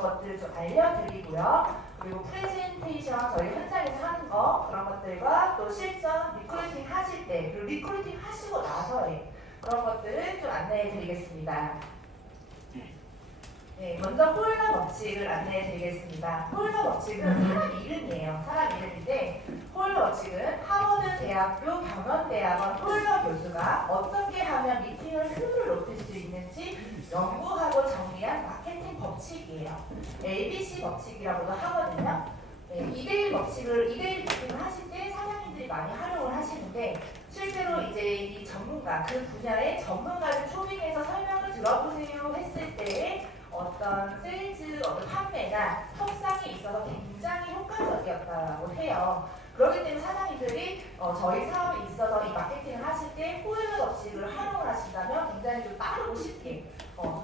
그런 것들 좀 알려드리고요. 그리고 프레젠테이션 저희 현장에서 하는 거 그런 것들과 또 실전 리크루팅 하실 때 그리고 리크루팅 하시고 나서의 그런 것들을 좀 안내해 드리겠습니다. 네, 먼저 폴더 법칙을 안내해 드리겠습니다. 폴더 법칙은 사람 이름이에요. 사람 이름인데 폴더 법칙은 하버드 대학교 경연대학원 폴더 교수가 어떻게 하면 미팅을 효율을 높일 수 있는지 연구하고 정리한 마케팅 법칙이에요. ABC 법칙이라고도 하거든요. 네, 2대1 법칙을 2대1 미팅을 하실 때 사장님들이 많이 활용을 하시는데 실제로 이제 이 전문가 그 분야의 전문가를 초빙해서 설명을 들어보세요 했을 때 어떤 세일즈, 어떤 판매나 협상에 있어서 굉장히 효과적이었다고 해요. 그렇기 때문에 사장님들이 저희 사업에 있어서 이 마케팅을 하실 때 호일러 법칙을 활용을 하신다면 굉장히 좀 빠르고 쉽게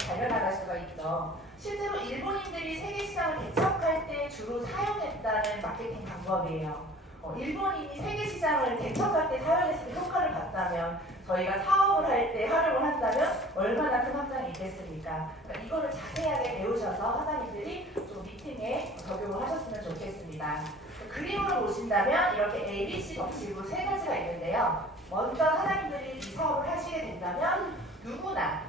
달려나갈 수가 있죠. 실제로 일본인들이 세계 시장을 개척할 때 주로 사용했다는 마케팅 방법이에요. 일본인이 세계 시장을 개척할 때 사용했을 때 효과를 봤다면 저희가 사업을 할 때 활용을 한다면 얼마나 큰 확장이 있겠습니까? 그러니까 이거를 자세하게 배우셔서 사장님들이 좀 미팅에 적용을 하셨으면 좋겠습니다. 그림으로 보신다면 이렇게 ABC 법칙으로 세 가지가 있는데요. 먼저 사장님들이 이 사업을 하시게 된다면 누구나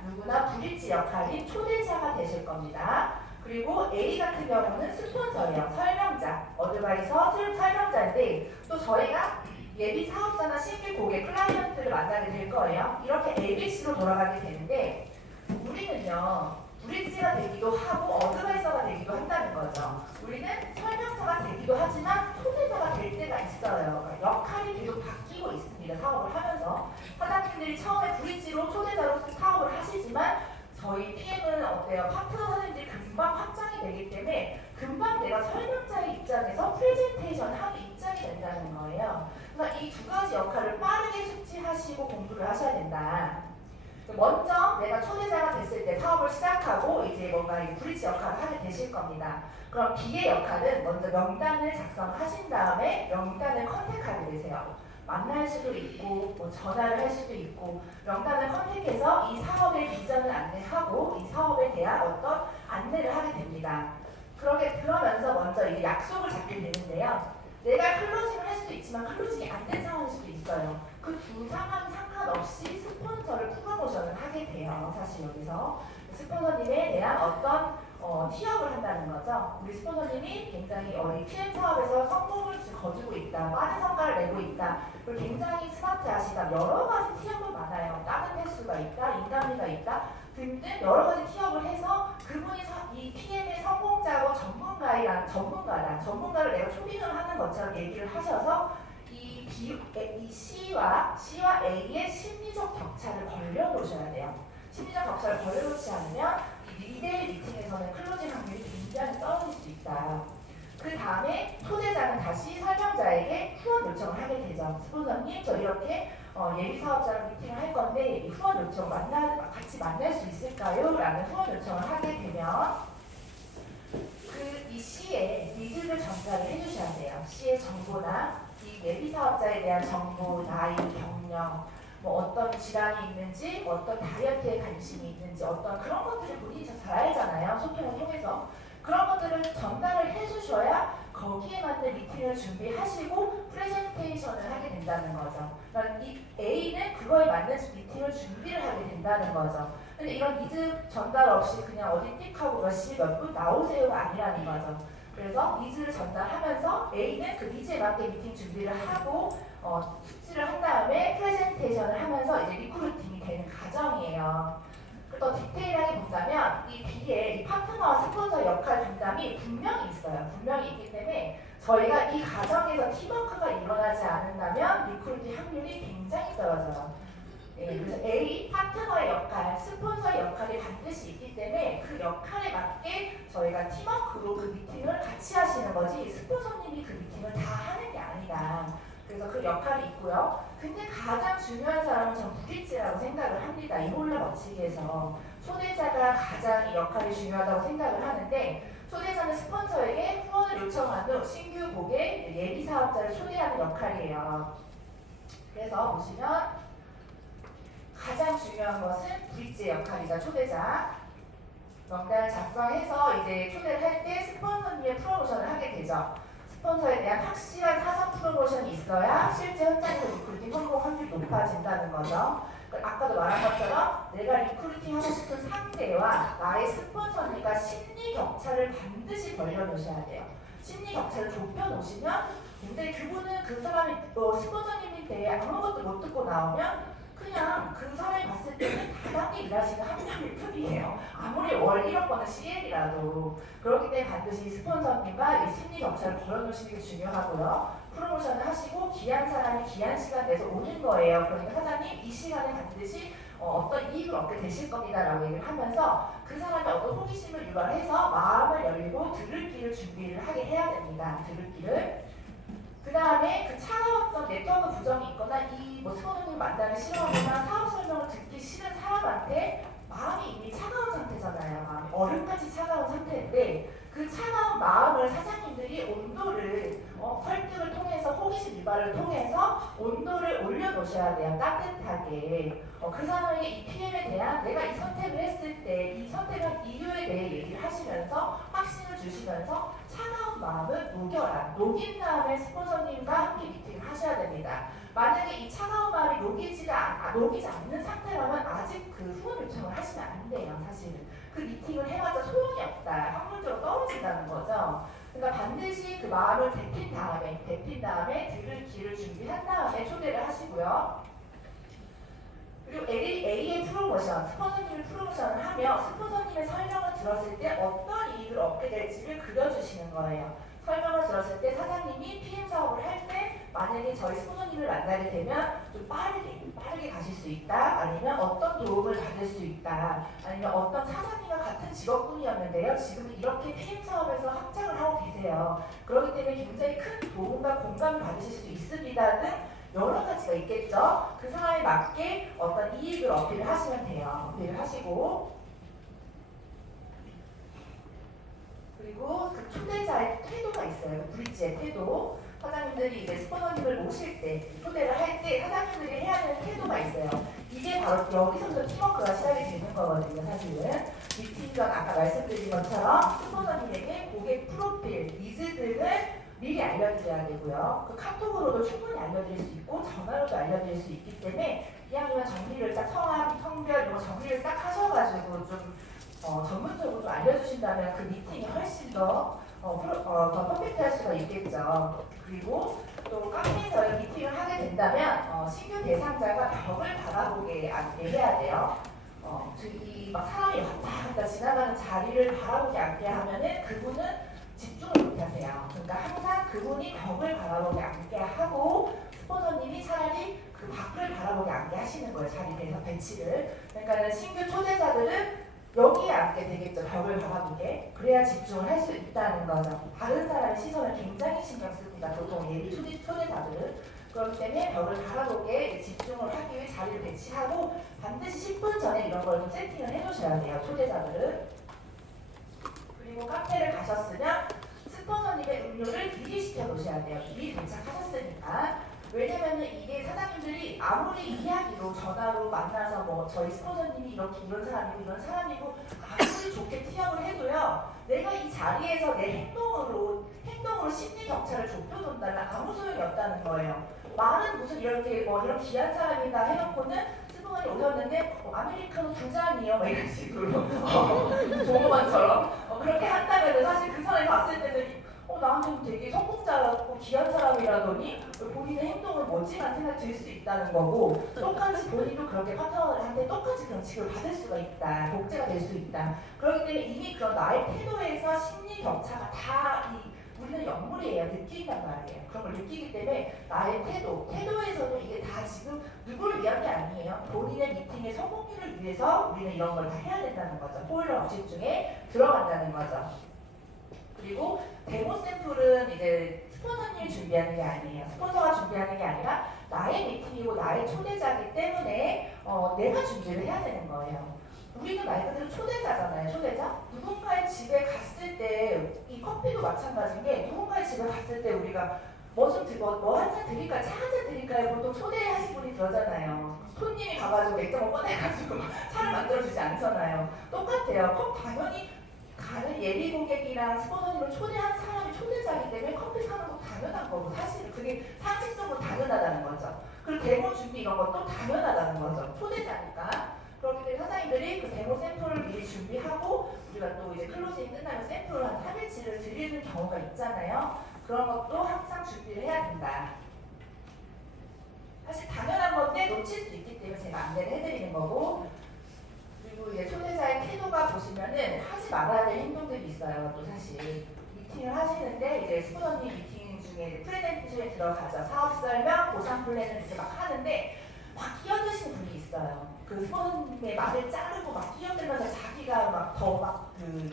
브릿지 역할인 초대자가 되실 겁니다. 그리고 A 같은 경우는 스폰서예요. 설명자, 어드바이서, 설명자인데 또 저희가 예비 사업자나 신규 고객, 클라이언트를 만나게 될 거예요. 이렇게 ABC로 돌아가게 되는데 우리는요. 브릿지가 되기도 하고 어드바이서가 되기도 한다는 거죠. 우리는 설명자가 되기도 하지만 초대자가 될 때가 있어요. 그러니까 역할이 계속 바뀌고 있습니다. 사업을 하면서. 사장님들이 처음에 브릿지로 초대자로 사업을 하시지만 저희 PM은 어때요? 파트너 선생님들이 금방 확장이 되기 때문에 금방 내가 설명자의 입장에서 프레젠테이션을 하는 입장이 된다는 거예요. 그래서 이 두 가지 역할을 빠르게 숙지하시고 공부를 하셔야 된다. 먼저 내가 초대자가 됐을 때 사업을 시작하고 이제 뭔가 이 브릿지 역할을 하게 되실 겁니다. 그럼 B의 역할은 먼저 명단을 작성하신 다음에 명단을 컨택하게 되세요. 만날 수도 있고 뭐 전화를 할 수도 있고 명단을 컨택해서 이 사업의 비전을 안내하고 이 사업에 대한 어떤 안내를 하게 됩니다. 그러면서 먼저 이제 약속을 잡게 되는데요. 내가 클로징을 할 수도 있지만 클로징이 안 된 상황일 수도 있어요. 그 두 상황 상관없이 스폰서를 프로모션을 하게 돼요. 사실 여기서 스폰서님에 대한 어떤 티업을 한다는 거죠. 우리 스폰서님이 굉장히 이 PM 사업에서 성공을 거두고 있다, 빠른 성과를 내고 있다, 그리고 굉장히 스마트하시다, 여러 가지 티업은 많아요. 다른 횟수가 있다, 인간미가 있다 등등 여러 가지 티업을 해서 그분이 이 PM의 성공자고 전문가를 내가 초빙을 하는 것처럼 얘기를 하셔서 이 C와 A의 심리적 격차를 벌려놓으셔야 돼요. 심리적 격차를 벌려놓지 않으면 이 2대1 미팅에서는 클로징 확률이 굉장히 떨어질 수 있다. 그 다음에 초대자는 다시 설명자에게 후원 요청을 하게 되죠. 스폰서님, 저 이렇게 예비 사업자랑 미팅을 할 건데 이 후원 요청 같이 만날 수 있을까요? 라는 후원 요청을 하게 되면 이 C에 니즈를 전달을 해주셔야 돼요. C의 정보나 이 예비 사업자에 대한 정보, 나이, 경력, 뭐 어떤 질환이 있는지, 어떤 다이어트에 관심이 있는지, 어떤 그런 것들을 본인이 잘 알잖아요. 소통을 통해서. 그런 것들을 전달을 해주셔야 거기에 맞는 미팅을 준비하시고 프레젠테이션을 하게 된다는 거죠. 그러니까 이 A는 그거에 맞는 미팅을 준비를 하게 된다는 거죠. 근데 이런 니즈 전달 없이 그냥 어디 띡하고 몇 시 몇 분 나오세요가 아니라는 거죠. 그래서 니즈를 전달하면서 A는 그 니즈에 맞게 미팅 준비를 하고 숙지를 한 다음에 프레젠테이션을 하면서 이제 리크루팅이 되는 과정이에요. 또 디테일하게 본다면 이 B의 이 파트너와 스폰서 역할 분담이 분명히 있어요. 분명히 있기 때문에 저희가 이 과정에서 팀워크가 일어나지 않는다면 리크루팅 확률이 굉장히 떨어져요. 그래서 A, 파트너의 역할, 스폰서의 역할이 반드시 있기 때문에 그 역할에 맞게 저희가 팀워크로 그 미팅을 같이 하시는 거지 스폰서님이 그 미팅을 다 하는 게 아니다. 그래서 그 역할이 있고요. 근데 가장 중요한 사람은 전 브릿지라고 생각을 합니다. 이 홀러 법칙에서 초대자가 가장 이 역할이 중요하다고 생각을 하는데 초대자는 스폰서에게 후원을 요청한 후 신규 고객, 예비 사업자를 초대하는 역할이에요. 그래서 보시면 가장 중요한 것은 브릿지의 역할이다. 초대자 명단을 작성해서 이제 초대를 할 때 되죠. 스폰서에 대한 확실한 사전 프로모션이 있어야 실제 현장에서 리크루팅 성공 확률이 높아진다는 거죠. 아까도 말한 것처럼 내가 리크루팅 하고 싶은 상대와 나의 스폰서니까 심리 격차를 반드시 벌려놓으셔야 돼요. 심리 격차를 좁혀놓으시면 근데 그분은 그 사람이 스폰서님에 대해 아무것도 못 듣고 나오면 그냥 그 사람이 봤을 때는 다단계 일하시는 한 명일 뿐이에요. 아무리 월 1억 버는 CL이라도. 그렇기 때문에 반드시 스폰서님과 이 심리 격차를 벌여놓으시는 게 중요하고요. 프로모션을 하시고 귀한 사람이 귀한 시간 내서 오는 거예요. 그러니까 사장님 이 시간에 반드시 어떤 이익을 얻게 되실 겁니다 라고 얘기를 하면서 그 사람의 어떤 호기심을 유발해서 마음을 열리고 들을 길을 준비를 하게 해야 됩니다. 들을 길을. 그 다음에 그 차가웠던 네트워크 부정이 있거나 이뭐 스폰서님 만나기 싫어하거나 사업 설명을 듣기 싫은 사람한테 마음이 이미 차가운 상태잖아요. 마음이 얼음같이 차가운 상태인데 그 차가운 마음을 사장님들이 온도를 설득을 통해서 호기심 유발을 통해서 온도를 올려놓으셔야 돼요. 따뜻하게. 그 사람에게 이 PM에 대한 내가 이 선택을 했을 때 이 선택한 이유에 대해 얘기를 하시면서 확신을 주시면서 차가운 마음을 녹여라. 녹인 다음에 스폰서님과 함께 미팅을 하셔야 됩니다. 만약에 이 차가운 마음이 녹이지 않는 상태라면 아직 그 후원 요청을 하시면 안 돼요. 사실은. 그 미팅을 해봤자 소용이 없다. 확률적으로 떨어진다는 거죠. 그러니까 반드시 그 마음을 데핀 다음에 들을 길을 준비한 다음에 초대를 하시고요. 그리고 A의 프로모션, 스폰서님의 프로모션을 하며 스폰서님의 설명을 들었을 때 어떤 이익을 얻게 될지를 그려주시는 거예요. 설명을 들었을 때 사장님이 PM 사업을 할 때 만약에 저희 스폰서님을 만나게 되면 좀 빠르게 가실 수 있다. 아니면 어떤 도움을 받을 수 있다. 아니면 어떤 사장님과 같은 직업군이었는데요. 지금 이렇게 PM 사업에서 확장을 하고 계세요. 그렇기 때문에 굉장히 큰 도움과 공감을 받으실 수 있습니다 등 여러 가지가 있겠죠. 그 상황에 맞게 어떤 이익을 어필을 하시면 돼요. 어필을 하시고 그리고 그 초대자의 태도가 있어요. 브릿지의 태도. 사장님들이 이제 스폰서님을 모실 때, 초대를 할 때 사장님들이 해야 되는 태도가 있어요. 이게 바로 여기서부터 팀워크가 시작이 되는 거거든요, 사실은. 미팅 전 아까 말씀드린 것처럼 스폰서님에게 고객 프로필, 니즈 등을 미리 알려드려야 되고요. 그 카톡으로도 충분히 알려드릴 수 있고 전화로도 알려드릴 수 있기 때문에 이왕이면 정리를 딱 성함, 성별 이런 거 정리를 딱 하셔가지고 좀 전문적으로 좀 알려주신다면 그 미팅이 훨씬 더 퍼펙트할 수가 있겠죠. 그리고 또 카페에서 미팅을 하게 된다면 신규 대상자가 벽을 바라보게 앉게 해야 돼요. 저기 막 사람이 왔다 갔다 지나가는 자리를 바라보게 앉게 하면은 그분은 집중을 못하세요. 그러니까 항상 그분이 벽을 바라보게 앉게 하고 스폰서님이 차라리 그 밖을 바라보게 앉게 하시는 거예요. 자리에서 배치를. 그러니까 신규 초대자들은 여기에 앉게 되겠죠. 벽을 바라보게. 그래야 집중을 할 수 있다는 거죠. 다른 사람의 시선을 굉장히 신경 씁니다. 보통 예비 초대자들은. 그렇기 때문에 벽을 바라보게 집중을 하기 위해 자리를 배치하고 반드시 10분 전에 이런 걸 좀 세팅을 해놓으셔야 돼요. 초대자들은. 그리고 카페를 가셨으면 스폰서님의 음료를 미리 시켜 놓으셔야 돼요. 미리 도착하셨으니까. 왜냐면은 이게 사장님들이 아무리 이야기로 전화로 만나서 뭐 저희 스폰서님이 이렇게 이런 사람이고 아무리 좋게 티업을 해도요. 내가 이 자리에서 내 행동으로 심리 격차를 좁혀둔다면 아무 소용이 없다는 거예요. 말은 무슨 이렇게 이런 귀한 사람이다 해놓고는 스폰서님 오셨는데 아메리카노 2잔이요 뭐 이런 식으로 종업원처럼 그렇게 한다면 사실 그 사람이 봤을 때는 나한테는 되게 성공자고 귀한 사람이라더니 본인의 행동은 뭐지만 생각이 들 수 있다는 거고 똑같이 본인도 그렇게 파트너한테 똑같이 그런 취급을 받을 수가 있다. 독재가 될 수 있다. 그렇기 때문에 이미 그런 나의 태도에서 심리 격차가 다 우리는 영물이에요. 느낀단 말이에요. 그런 걸 느끼기 때문에 나의 태도에서도 이게 다 지금 누구를 위한 게 아니에요. 본인의 미팅의 성공률을 위해서 우리는 이런 걸 다 해야 된다는 거죠. 포일러 업식 중에 들어간다는 거죠. 그리고 데모 샘플은 이제 스폰서님이 준비하는 게 아니에요. 스폰서가 준비하는 게 아니라 나의 미팅이고 나의 초대자이기 때문에 내가 준비를 해야 되는 거예요. 우리는 말 그대로 초대자잖아요. 초대자? 누군가의 집에 갔을 때 이 커피도 마찬가지인 게 누군가의 집에 갔을 때 우리가 뭐 한 잔 드릴까요? 차 한 잔 드릴까요? 보통 초대하신 분이 그러잖아요. 손님이 가가지고 맥주 한번 꺼내가지고 차를 만들어주지 않잖아요. 똑같아요. 그럼 당연히 가는 예비 고객이랑 스폰서님을 초대한 사람이 초대자 초대자이기 때문에 커피 사는 거 당연한 거고 사실은 그게 상식적으로 당연하다는 거죠. 그리고 데모 준비 이런 것도 당연하다는 거죠. 초대자니까. 그렇기 때문에 사장님들이 그 데모 샘플을 미리 준비하고 우리가 또 이제 클로징 끝나면 샘플을 한 3일치를 드리는 경우가 있잖아요. 그런 것도 항상 준비를 해야 된다. 사실 당연한 건데 놓칠 수 있기 때문에 제가 안내를 해드리는 거고, 그리고 이제 초대자의 태도가 보시면은 하지 말아야 될 행동들이 있어요. 또 사실 미팅을 하시는데 이제 스포너님 미팅 중에 프레젠테이션에 들어가죠. 사업 설명, 보상 플랜을 이제 막 하는데 막 끼어드시는 분이 있어요. 그 스포너님의 말을 자르고 막 끼어들면서 자기가 막 더 막 그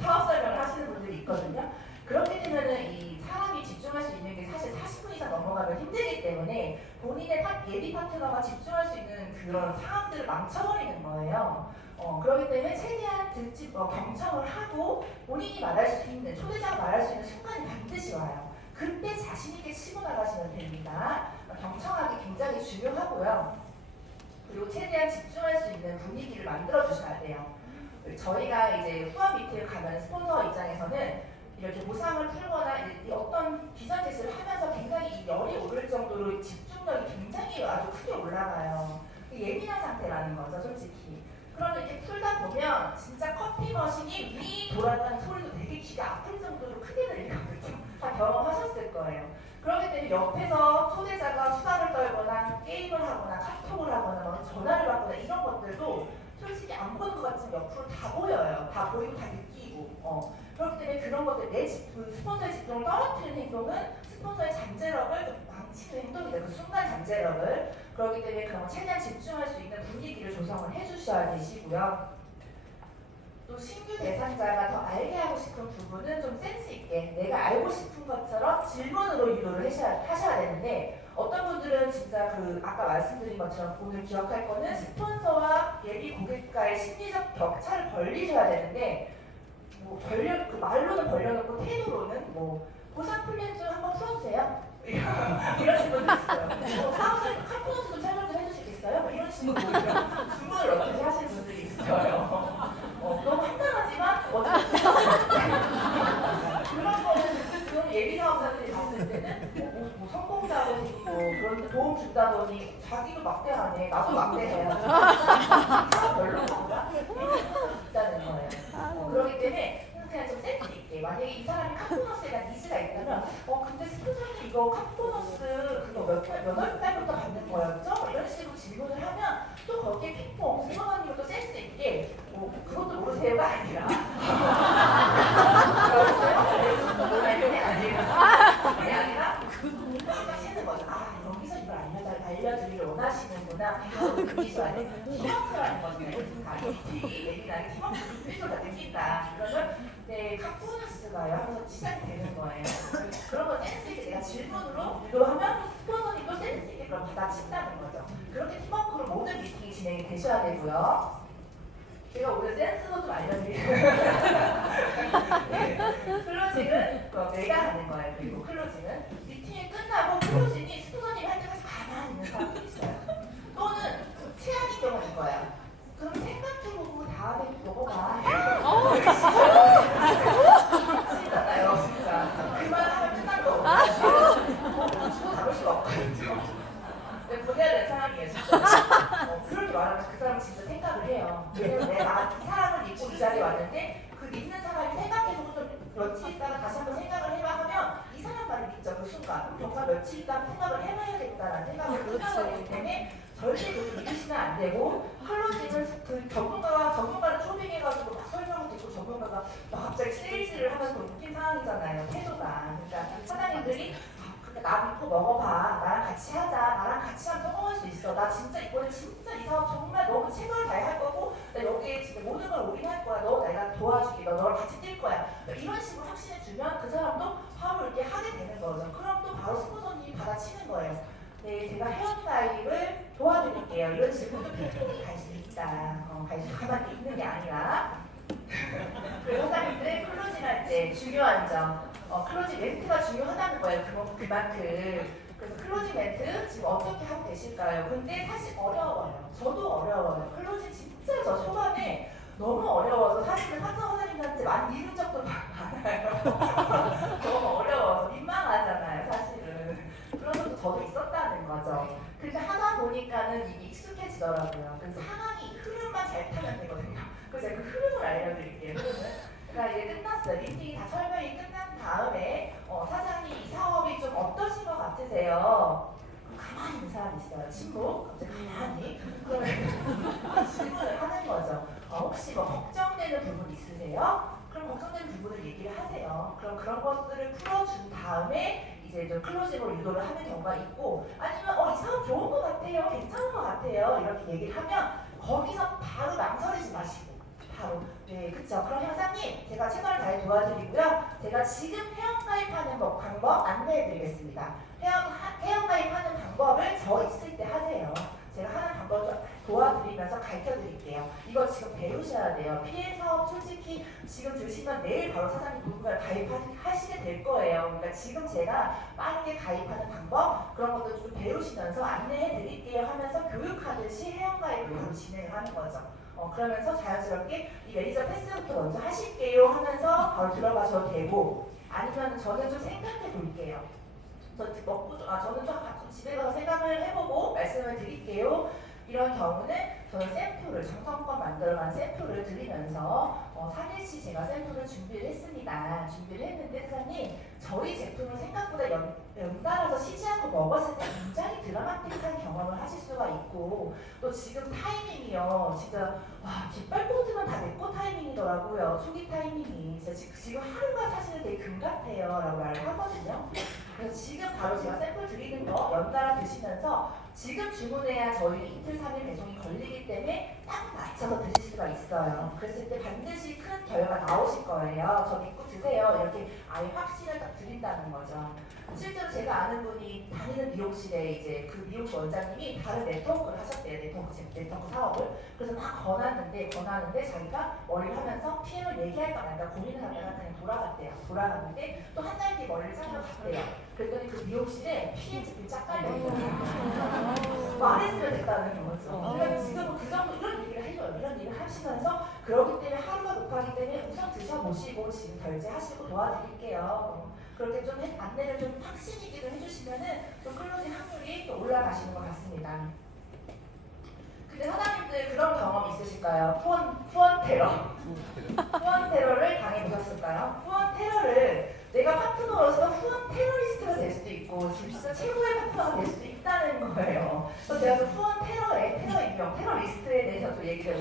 사업 설명을 하시는 분들이 있거든요. 그렇게 되면은 이 사람이 집중할 수 있는 게 사실 40분 이상 넘어가면 힘들기 때문에 본인의 예비 파트너가 집중할 수 있는 그런 상황들을 망쳐버리는 거예요. 그렇기 때문에 최대한 경청을 하고 본인이 말할 수 있는, 초대자가 말할 수 있는 순간이 반드시 와요. 그때 자신 있게 치고 나가시면 됩니다. 경청하기 굉장히 중요하고요. 그리고 최대한 집중할 수 있는 분위기를 만들어 주셔야 돼요. 저희가 이제 후원 미팅을 가면 스폰서 입장에서는 이렇게 보상을 풀거나 어떤 비전 제시를 하면서 굉장히 열이 오를 정도로 집중력이 굉장히 아주 크게 올라가요. 예민한 상태라는 거죠, 솔직히. 그러면 이렇게 풀다 보면 진짜 커피 머신이 위 돌아가는 소리도 되게 귀가 아플 정도로 크게 들리거든요. 다 경험하셨을 거예요. 그렇기 때문에 옆에서 초대자가 수다를 떨거나 게임을 하거나 카톡을 하거나 뭐 전화를 받거나 이런 것들도 솔직히 안 보는 것 같지만 옆으로 다 보여요. 다 보이고 다 느끼고. 그렇기 때문에 그런 것들, 그 스폰서의 집중을 떨어뜨리는 행동은 스폰서의 잠재력을 좀 망치는 행동이다. 그 순간 잠재력을. 그렇기 때문에 그런 최대한 집중할 수 있는 분위기를 조성을 해주셔야 되시고요. 또 신규 대상자가 더 알게 하고 싶은 부분은 좀 센스 있게 내가 알고 싶은 것처럼 질문으로 유도를 하셔야 되는데, 어떤 분들은 진짜 그 아까 말씀드린 것처럼 오늘 기억할 거는 스폰서와 예비 고객과의 심리적 격차를 벌리셔야 되는데, 그 말로는 벌려놓고 태도로는 보상 플랜 좀 한번 풀어주세요. 이런 분들 있어요. 사업자님 카푸너스 좀 설명 좀 해주시겠어요? 이런 식으로 주문을 어떻게 하시는 분들이 있어요. 너무 황당하지만 그런 거는 그런 예비 사업자들이 봤을 때는 성공자고 그런 도움 준다더니 자기도 막대하네, 나도 막대해야지. 사업 별로구나. 있다는 거예요. 그렇기 때문에 그냥 좀 센스 있게, 만약에 이 사람이 카푸너스에 대한 니즈가 있다면 근데 스폰서님 이거 카푸너스 그거 몇 달부터 받는 거였죠? 이런 식으로 질문을 하면 또 거기에 핑퐁 스폰서님도 또 센스 있게 그것도 모르세요가 아니라 그게 아니라 하시는 거죠. 여기서 이걸 알려드리길 원하시는구나. 이런 팀워크라는 거죠. 예민하게 팀워크 눈빛으로 다 느낀다. 그러면 카푸너스가요 하면서 시작이 되는 거예요. 그런 거 센스 있게 내가 질문으로 유도하면 스폰서님도 센스 있게 그럼 받아친다는 거죠. 그렇게 팀워크로 모든 미팅이 진행이 되셔야 되고요. 제가 오늘 센스도 좀 알려드릴게요. 클로징은 내가 하는 거예요. 그리고 클로징은 미팅이 끝나고 클로징이 스폰서님이 할 때까지 가만히 있는 사람도 있어요. 또는 최악의 경우인 거야. 그럼 생각해보고 다음에 먹어봐. 미치잖아요, 진짜. 그만하면 끝난 거거든요. 주고 담을 수가 없거든요. 보내야 될 사람이에요, 진짜. 그렇게 말하면 그 사람은 진짜 생각을 해요. 왜냐면 내가 이 사람을 믿고 이 자리에 왔는데 그 믿는 사람이 생각해보고 좀 며칠 있다가 다시 한번 생각을 해봐 하면 이 사람 말을 믿죠, 그 순간. 정말 며칠 있다가 생각을 해봐야겠다라는 생각을 끝나버리기 때문에 절대 그렇게 믿으시면 안 되고, 클로징은 그 전문가를 초빙해가지고 막 설명을 듣고 전문가가 막 갑자기 세일즈를 하면서 웃긴 상황이잖아요, 태도가. 그러니까 사장님들이 나 믿고 먹어봐. 나랑 같이 하자. 나랑 같이 하면 성공할 수 있어. 나 진짜 이번에 진짜 이 사업 정말 너무 최선을 다할 거고 나 여기에 진짜 모든 걸 올인할 거야. 너 내가 도와줄게. 너랑 같이 뛸 거야. 이런 식으로 확신을 주면 그 사람도 바로 이렇게 하게 되는 거죠. 그럼 또 바로 스폰서님이 받아치는 거예요. 네, 제가 헤어스타일을 도와드릴게요. 이런 식으로 핑퐁이 갈 수 있다. 가만히 있는 게 아니라. 그리고 사장님들의 클로징 할 때 중요한 점. 클로징 멘트가 중요하다는 거예요. 그만큼. 그래서 클로징 멘트 지금 어떻게 하고 계실까요? 근데 사실 어려워요. 저도 어려워요. 클로징 진짜 저 초반에 너무 어려워서 사실은 파트너 사장님한테 많이 잃은 적도 많아요. 너무 어려워요. 거죠. 근데 하다 보니까는 이게 익숙해지더라고요. 그래서 상황이 흐름만 잘 타면 되거든요. 그래서 제가 그 흐름을 알려드릴게요. 흐름을. 그러니까 이제 끝났어요. 미팅이 다 설명이 끝난 다음에 사장님 이 사업이 좀 어떠신 것 같으세요? 가만히 있는 사람이 있어요. 친구. 갑자기 가만히. 그러면 질문을 하는 거죠. 혹시 뭐 걱정되는 부분 있으세요? 그럼 걱정되는 부분을 얘기를 하세요. 그럼 그런 것들을 풀어준 다음에 이제 좀 클로징으로 유도를 하는 경우가 있고, 아니면 이 사업 좋은 것 같아요, 괜찮은 것 같아요 이렇게 얘기를 하면 거기서 바로 망설이지 마시고 바로 네 그쵸. 그럼 회원사님 제가 최선을 다해 도와드리고요. 제가 지금 회원가입하는 방법 안내해드리겠습니다. 회원가입하는 방법을 저 있을 때 하세요. 제가 하는 방법을 도와드리면서 가르쳐드릴게요. 이거 지금 배우셔야 돼요. 피해 사업 솔직히 지금 들으시면 내일 바로 사장님 누군가를 가입하시게 될 거예요. 그러니까 지금 제가 빠르게 가입하는 방법 그런 것도 좀 배우시면서 안내해드릴게요 하면서 교육하듯이 회원가입을 바로 진행을 하는 거죠. 그러면서 자연스럽게 이 매니저 패스부터 먼저 하실게요 하면서 바로 들어가셔도 되고, 아니면 저는 좀 생각해 볼게요. 저는 좀 집에 가서 생각을 해보고 말씀을 드릴게요. 이런 경우는 저는 샘플을 정성껏 만들어간 샘플을 드리면서 3일치 제가 샘플을 준비를 했습니다. 준비를 했는데 사장님 저희 제품을 생각보다 연달아서 쉬지 않고 먹었을 때 굉장히 드라마틱한 경험을 하실 수가 있고, 또 지금 타이밍이요 진짜 와 깃발꽂으면 다 내 거 타이밍이더라고요. 초기 타이밍이 진짜 지금 하루가 사실은 되게 금 같아요 라고 말을 하거든요. 그래서 지금 바로 제가 샘플 드리는 거 연달아 드시면서 지금 주문해야 저희 이틀 3일 배송이 걸리기 때문에 딱 맞춰서 드실 수가 있어요. 그랬을 때 반드시 큰 결과 나오실 거예요. 저 믿고 드세요. 이렇게 아예 확신을 딱 드린다는 거죠. 실제로 제가 아는 분이 다니는 미용실에 이제 그 미용실 원장님이 다른 네트워크를 하셨대요. 네트워크 사업을. 그래서 막 권하는데 자기가 머리를 하면서 PM을 얘기할까 말까 고민을 하다가 그냥 돌아갔는데 또 한 달 뒤에 머리를 잘라 갔대요. 그랬더니 그 미용실에 PM 제품이 쫙 깔려있어요. 말했으면 됐다는 거죠. 그러니까 지금은 그 정도 이런 얘기를 해줘요. 이런 얘기를 하시면서 그러기 때문에 하루가 높아하기 때문에 우선 드셔보시고 지금 결제하시고 도와드릴게요. 그렇게 좀 안내를 좀 확신 있게 해주시면은 좀 클로징 확률이 또 올라가시는 것 같습니다. 근데 사장님들 그런 경험 있으실까요? 후원 테러. 후원 테러를 당해보셨을까요? 후원 테러를 내가 파트너로서 후원 테러리스트가 될 수도 있고 진짜 최고의 파트너가 될 수도 있다는 거예요. 그래서 제가 그 후원 테러의 테러 인명, 테러리스트에 대해서 좀 얘기를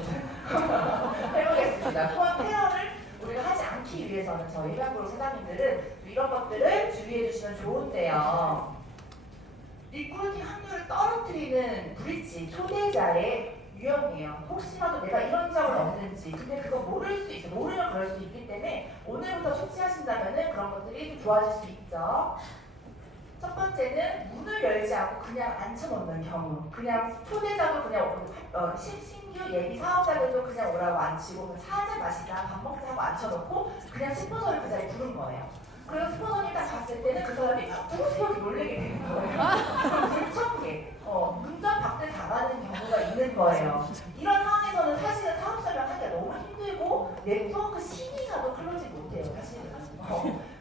해보겠습니다. 후원 테러를 우리가 하지 않기 위해서는 저희 회원그룹 사장님들은 이런 것들을 주의해 주시면 좋은데요. 리크루팅 확률을 떨어뜨리는 브릿지, 초대자의 유형이에요. 혹시라도 내가 이런 점을 없는지, 근데 그거 모를 수 있어. 모르면 그럴 수 있기 때문에 오늘부터 숙지하신다면 그런 것들이 좀 좋아질 수 있죠. 첫 번째는 문을 열지 않고 그냥 앉혀놓는 경우. 그냥 초대자도 그냥 신규 예비 사업자들도 그냥 오라고 앉히고 차 한잔 마시다 밥 먹자 하고 앉혀놓고 그냥 스폰서를 그 자리에 부른 거예요. 그리고 스폰서님 딱 봤을 때는 그 사람이 누구세요? 이렇게 놀래게 되는 거예요. 물청계, 문전 박대 당하는 경우가 있는 거예요. 이런 상황에서는 사실은 사업 설명하기가 너무 힘들고 네트워크 신이가도 클로징 못해요. 사실은.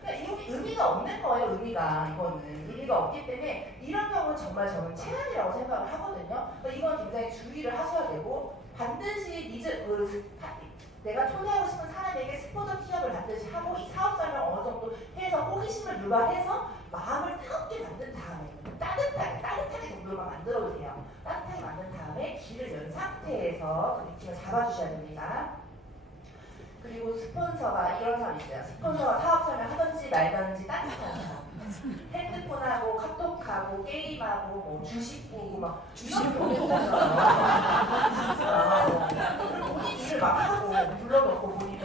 그러니까 의미가 없는 거예요. 의미가 없기 때문에 이런 경우는 정말 저는 최악이라고 생각을 하거든요. 그러니까 이건 굉장히 주의를 하셔야 되고 반드시 내가 초대하고 싶은 사람에게 스포저 티업을 반드시 하고 이 사업 설명 어느 정도 해서 호기심을 유발해서 마음을 뜨겁게 만든 다음에 따뜻하게 정도만 만들어도 돼요. 따뜻하게 만든 다음에 길을 연 상태에서 그 미팅을 잡아주셔야 됩니다. 그리고 스폰서가 이런 사람 있어요. 스폰서가 사업 설명 하든지 말든지 따뜻한 사람. 핸드폰하고 카톡하고 게임하고 뭐 주식 보고 막 이런 보냈잖아요. 본인 일을 막 하고 불러놓고 본인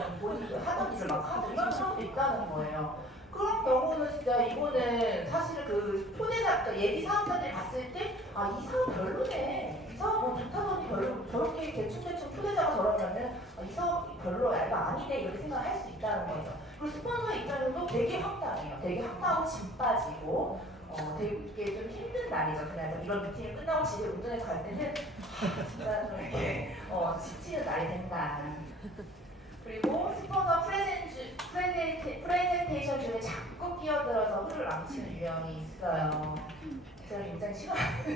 하던 일을 막 하고 이런 사람도 있다는 거예요. 그런 경우는 진짜 이거는 사실 그 초대자 예비 사업자들이 봤을 때 이 사업 별로네. 이 사업 뭐 좋다더니 별로 저렇게 대충 초대자가 저러면은 이 사업이 별로 아니네 이렇게 생각할 수 있다는 거죠. 그리고 스폰서 입장에서도 되게 황당해요. 되게 황당하고 짐 빠지고 되게 좀 힘든 날이죠. 그날 이런 미팅을 끝나고 집에 운전해서 갈 때는 진짜 좀 이렇게 지치는 날이 된다. 그리고 스폰서 프레젠테이션 중에 자꾸 끼어들어서 흐를 망치는 유형이 있어요. 제가 굉장히 싫어하는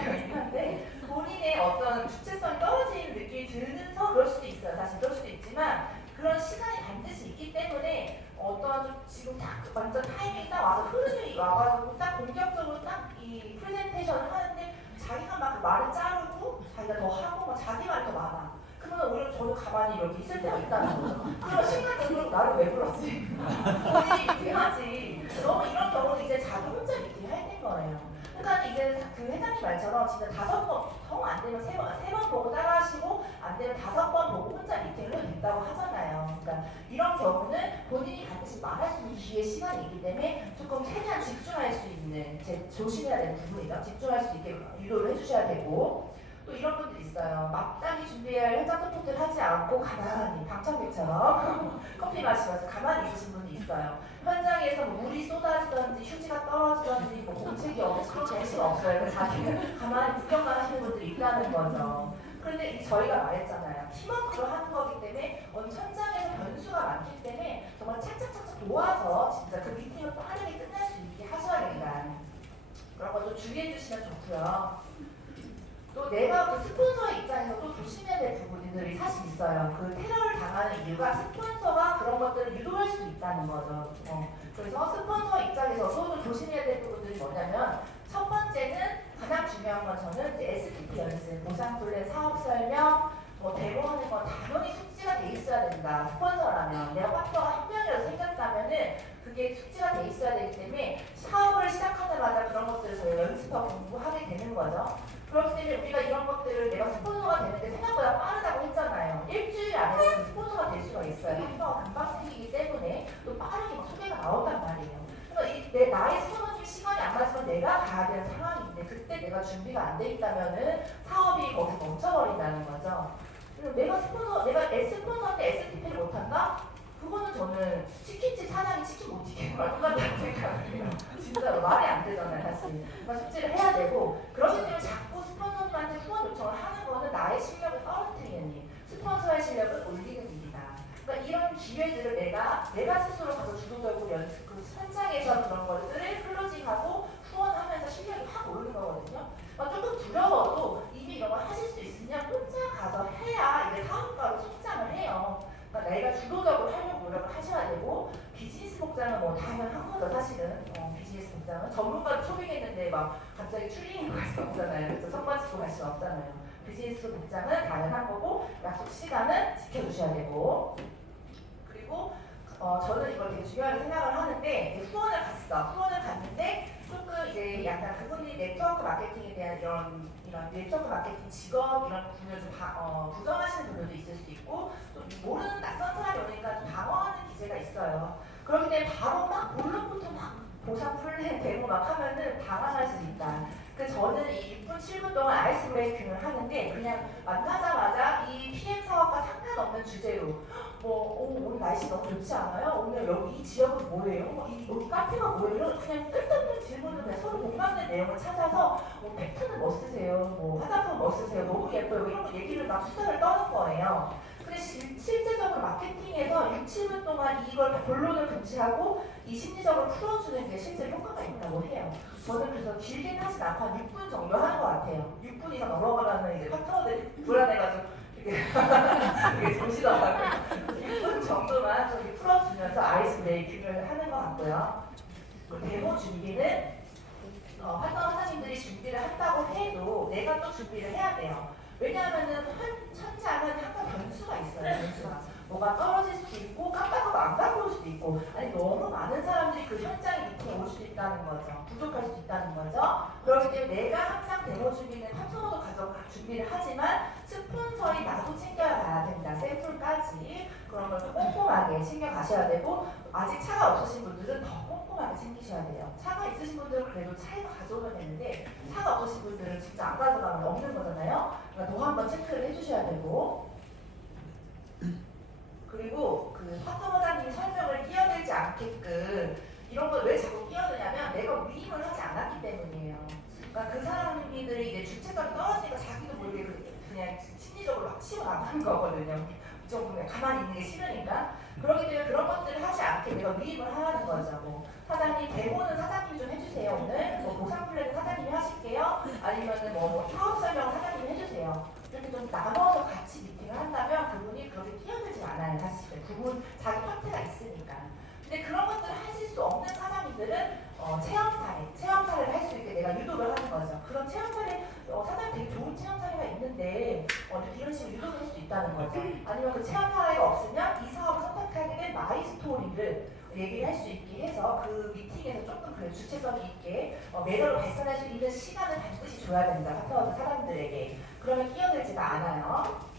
유형이긴 한데 본인의 어떤 주체성이 떨어지는 느낌이 들면서 그럴 수도 있어요. 사실 그럴 수도 있지만 그런 시간이 반드시 있기 때문에 어떤 좀 지금 딱 완전 타이밍이 딱 와서 흐름이 와가지고 딱 공격적으로 딱 이 프레젠테이션을 하는데 자기가 막 그 말을 자르고 자기가 더 하고 막 자기 말이 더 많아. 그러면 오히려 저도 가만히 여기 있을 때가 있다는 거죠. 그런 순간적으로 나를 왜 불렀지? 본인이 미팅하지. 너무 이런 경우는 이제 자기 혼자 미팅 할 때인 거예요. 그러니까 이제 그 회장님 말처럼 진짜 5번, 정 안 되면 3번 보고 따라하시고 안 되면 5번 보고 혼자 미팅을 해도 된다고 하잖아요. 그러니까 이런 경우는 본인이 반드시 말할 수 있는 기회 시간이 있기 때문에 조금 최대한 집중할 수 있는 조심해야 되는 부분이죠. 집중할 수 있게 유도를 해주셔야 되고 또 이런 분들 있어요. 마땅히 준비할 현장 토크를 하지 않고 가만히 방청객처럼 커피 마시면서 가만히 있으신 분이 있어요. 현장에서 뭐 물이 쏟아지던지 휴지가 떨어지던지 뭐 공책이 없고 그런 관심 없어요. 그래서 자기는 가만히 구경만 하시는 분들이 있다는 거죠. 그런데 저희가 말했잖아요. 팀워크로 하는 거기 때문에 현장에서 변수가 많기 때문에 정말 착착착착 도와서 진짜 그 미팅을 빠르게 끝날 수 있게 하셔야 된다. 그런 것도 주의해 주시면 좋고요. 또 내가 그 스폰서의 입장에서 또 조심해야 될 부분들이 사실 있어요. 그 테러를 당하는 이유가 스폰서가 그런 것들을 유도할 수 있다는 거죠. 그래서 스폰서 입장에서도 좀 조심해야 될 부분들이 뭐냐면 첫 번째는 가장 중요한 건 저는 이제 STP 연습, 보상 플랜, 사업 설명, 뭐 데모하는 건 당연히 숙지가 돼 있어야 된다. 스폰서라면 내가 파트너가 한 명이라도 생겼다면은 그게 숙지가 돼 있어야 되기 때문에 사업을 시작하자마자 그런 것들을 저희가 연습하고 공부하게 되는 거죠. 그렇기 때문에 우리가 이런 것들을 내가 스폰서가 되는데 생각보다 빠르다고 했잖아요. 일주일 안에 스폰서가 될 수가 있어요. 파트너가 금방 생기기 때문에 또 빠르게 막 소개가 나온단 말이에요. 그러니까 나의 스폰서님 시간이 안 맞으면 내가 가야 되는 상황인데 그때 내가 준비가 안 돼 있다면은 사업이 거기서 멈춰버린다는 거죠. 내가 스폰서인데 STP를 못한다? 그거는 저는 치킨집 사장이 치킨 못 튀기는 거랑 똑같다고 생각해요. 진짜로 말이 안 되잖아요, 사실. 그러니까 숙지를 해야 되고 그렇기 때문에 자꾸 스폰서님한테 후원 요청을 하는 거는 나의 실력을 떨어뜨리는 일, 스폰서의 실력을 올리는 일이다. 그러니까 이런 기회들을 내가 스스로 가서 주도적으로 연습, 그 현장에서 그런 것들을 클로징하고 후원하면서 실력이 확 오르는 거거든요. 그러니까 조금 두려워도 이미 이런 걸 하실 수 있으면 혼자 가서 해야 이제 사업가로 성장을 해요. 그러니까 내가 주도적으로 하려고 노력을 하셔야 되고 비즈니스 복장은 뭐 당연한 거죠 사실은. 비즈니스 복장은 전문가를 초빙했는데 막 갑자기 튜닝을 갈 수 없잖아요. 그래서 청바지 입고 갈 수 없잖아요. 비즈니스 복장은 당연한 거고 약속 시간은 지켜주셔야 되고 그리고 저는 이걸 되게 중요하게 생각을 하는데 후원을 갔는데 조금 이제 약간 그분이 네트워크 마케팅에 대한 이런 네트워크 마케팅 직업 이런 부분을 좀 부정하시는 분들도 있을 수 있고 또 모르는 낯선 사람이 오니까 좀 방어하는 기제가 있어요. 그렇기 때문에 바로 막 본론부터 막 보상 플랜 데모 막 하면은 당황할 수 있다. 그래서 저는 이 6분 7분 동안 아이스 브레이킹을 하는데 그냥 만나자마자 이 PM 사업과 상관없는 주제로 오늘 날씨 너무 좋지 않아요? 오늘 여기 이 지역은 뭐예요? 여기 카페가 뭐예요? 이런 그냥 쓸데없는 질문을 그냥 서로 공감된 내용을 찾아서 팩트는 뭐 쓰세요? 화장품 뭐 쓰세요? 너무 예뻐요. 이런 거 얘기를 막 수다를 떠는 거예요. 근데 실제적으로 마케팅에서 6, 7분 동안 이걸 본론을 금지하고 이 심리적으로 풀어주는 게 실제 효과가 있다고 해요. 저는 그래서 길게는 하진 않고 한 6분 정도 하는 것 같아요. 6분 이상 넘어가면 이제 파트너들이 불안해가지고 이게 보시더라고요. 6분 정도만 좀 풀어주면서 아이스 브레이킹을 하는 것 같고요. 데모 준비는 파트너 사장님들이 준비를 한다고 해도 내가 또 준비를 해야 돼요. 왜냐하면은 현장은 항상 변수가 있어요. 변수가 뭐가 떨어질 수도 있고 깜빡하고 안 갖고 올 수도 있고 아니 너무 많은 사람들이 그 현장에 미팅에 올 수도 있다는 거죠. 부족할 수도 있다는 거죠. 그렇기 때문에 내가 항상 데모 준비는 파트너도 가져가 준비를 하지만 스폰서인 나도 챙겨가야 된다. 샘플까지 그런 걸 꼼꼼하게 챙겨가셔야 되고 아직 차가 없으신 분들은 더 꼼꼼하게 챙기셔야 돼요. 차가 있으신 분들은 그래도 차에서 가져오면 되는데 차가 없으신 분들은 진짜 안 가져가면 없는 거잖아요. 그러니까 더 한번 체크를 해주셔야 되고 그리고 그 파트너사님이 설명을 끼어들지 않게끔 이런 걸 왜 자꾸 끼어드냐면 내가 위임을 하지 않았기 때문이에요. 그러니까 그 사람들이 이제 주체감이 떨어지니까 자기도 모르게 그냥 심리적으로 막 치고 나가는 거거든요. 좀 그냥 가만히 있는 게 싫으니까. 그렇기 때문에 그런 것들을 하지 않게 내가 위임을 하라는 거죠. 사장님 데모는 사장님이 좀 해주세요. 해주세요. 오늘 뭐 보상 플랜 사장님이 하실게요. 아니면은 뭐 사업 설명 사장님이 해주세요. 이렇게 좀 나눠서 같이 미팅을 한다면 그분이 그렇게 뛰어들지 않아요. 사실은 그분 자기 파트가 있으니까. 근데 그런 것들을 하실 수 없는 사장님들은 체험 사례를 할 수 있게 내가 유도를 하는 거죠. 그런 체험 사례, 사장님 되게 좋은 체험 사례가 있는데 이런 식으로 유도를 할 수 있다는 거죠. 아니면 그 체험 사례가 없으면 이 사업을 선택하게 된 마이 스토리를 얘기를 할 수 있게 해서 그 미팅에서 조금 그 주체성이 있게 매력을 발산할 수 있는 시간을 반드시 줘야 된다. 파트너들 사람들에게. 그러면 끼어들지가 않아요.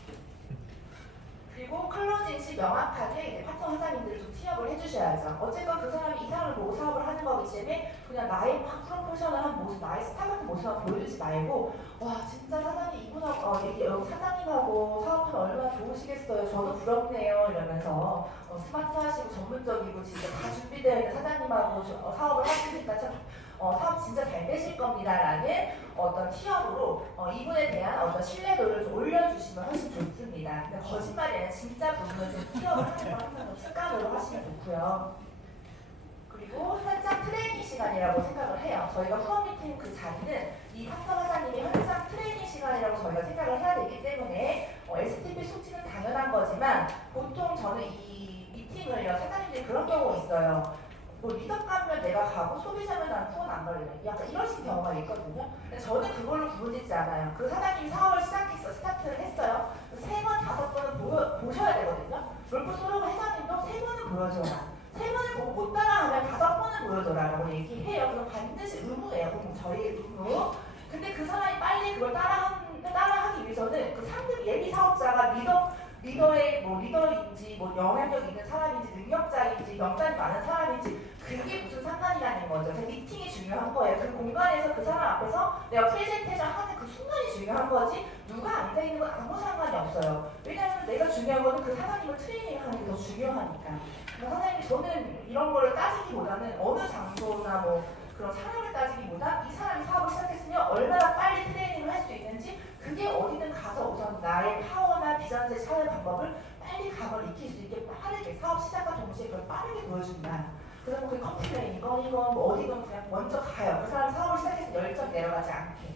그리고 클로징 시 명확하게 이제 파트너 사장님들을 좀 티업을 해주셔야죠. 어쨌건 그 사람이 이 사람을 보고 사업을 하는 거기 때문에 그냥 나의 막 프로포셔널한 모습, 나의 스타 같은 모습만 보여주지 말고 와 진짜 사장님 이분하고 여기 사장님하고 사업하면 얼마나 좋으시겠어요. 저도 부럽네요. 이러면서 스마트하시고 전문적이고 진짜 다 준비되어 있는 사장님하고 사업을 하시니까 참 사업 진짜 잘 되실 겁니다. 라는 어떤 티업으로 이분에 대한 어떤 신뢰도를 좀 올려주시면 훨씬 좋습니다. 근데 거짓말이 아니라 진짜 부분을 좀 티업을 하는 거 항상 좀 습관으로 하시면 좋고요. 그리고 현장 트레이닝 시간이라고 생각을 해요. 저희가 후원 미팅 그 자리는 이 파트너 사장님이 현장 트레이닝 시간이라고 저희가 생각을 해야 되기 때문에 STP 숙지는 당연한 거지만 보통 저는 이 미팅을요 사장님들이 그런 경우가 있어요. 뭐 리더감면 내가 가고 소비자면 난 후원 안 갈래. 약간 이런 식 경우가 있거든요. 근데 저는 그걸로 구분짓지 않아요. 그 사장님이 사업을 스타트를 했어요. 3번, 5번은 보셔야 되거든요. 롤프 소로그 회장님도 3번은 보여줘라. 3번을 보고 못 따라하면 5번은 보여줘라라고 얘기해요. 그럼 반드시 의무예요. 저희의 의무. 근데 그 사람이 빨리 그걸 따라하기 위해서는 그 상급 예비 사업자가 리더의 리더인지 영향력 있는 사람인지 능력자인지 명단이 많은 사람인지 그게 무슨 상관이라는 거죠. 그 미팅이 중요한 거예요. 그 공간에서 그 사람 앞에서 내가 프레젠테이션 하는 그 순간이 중요한 거지 누가 앉아 있는 건 아무 상관이 없어요. 왜냐하면 내가 중요한 거는 그 사장님을 트레이닝하는 게 더 중요하니까. 사장님이 저는 이런 거를 따지기보다는 어느 장소나 그런 상황을 따지기보다 이 사람이 사업을 시작했으면 얼마나 빨리 트레이닝을 할 수 있는지 그게 어디든 가서 우선 나의 파워나 비전을 찾는 방법을 빨리 감을 익힐 수 있게 빠르게 사업 시작과 동시에 그걸 빠르게 보여준다. 그래서 그게 커피레인이건 이건 어디든 그냥 먼저 가요. 그 사람 사업을 시작해서 열정 내려가지 않게.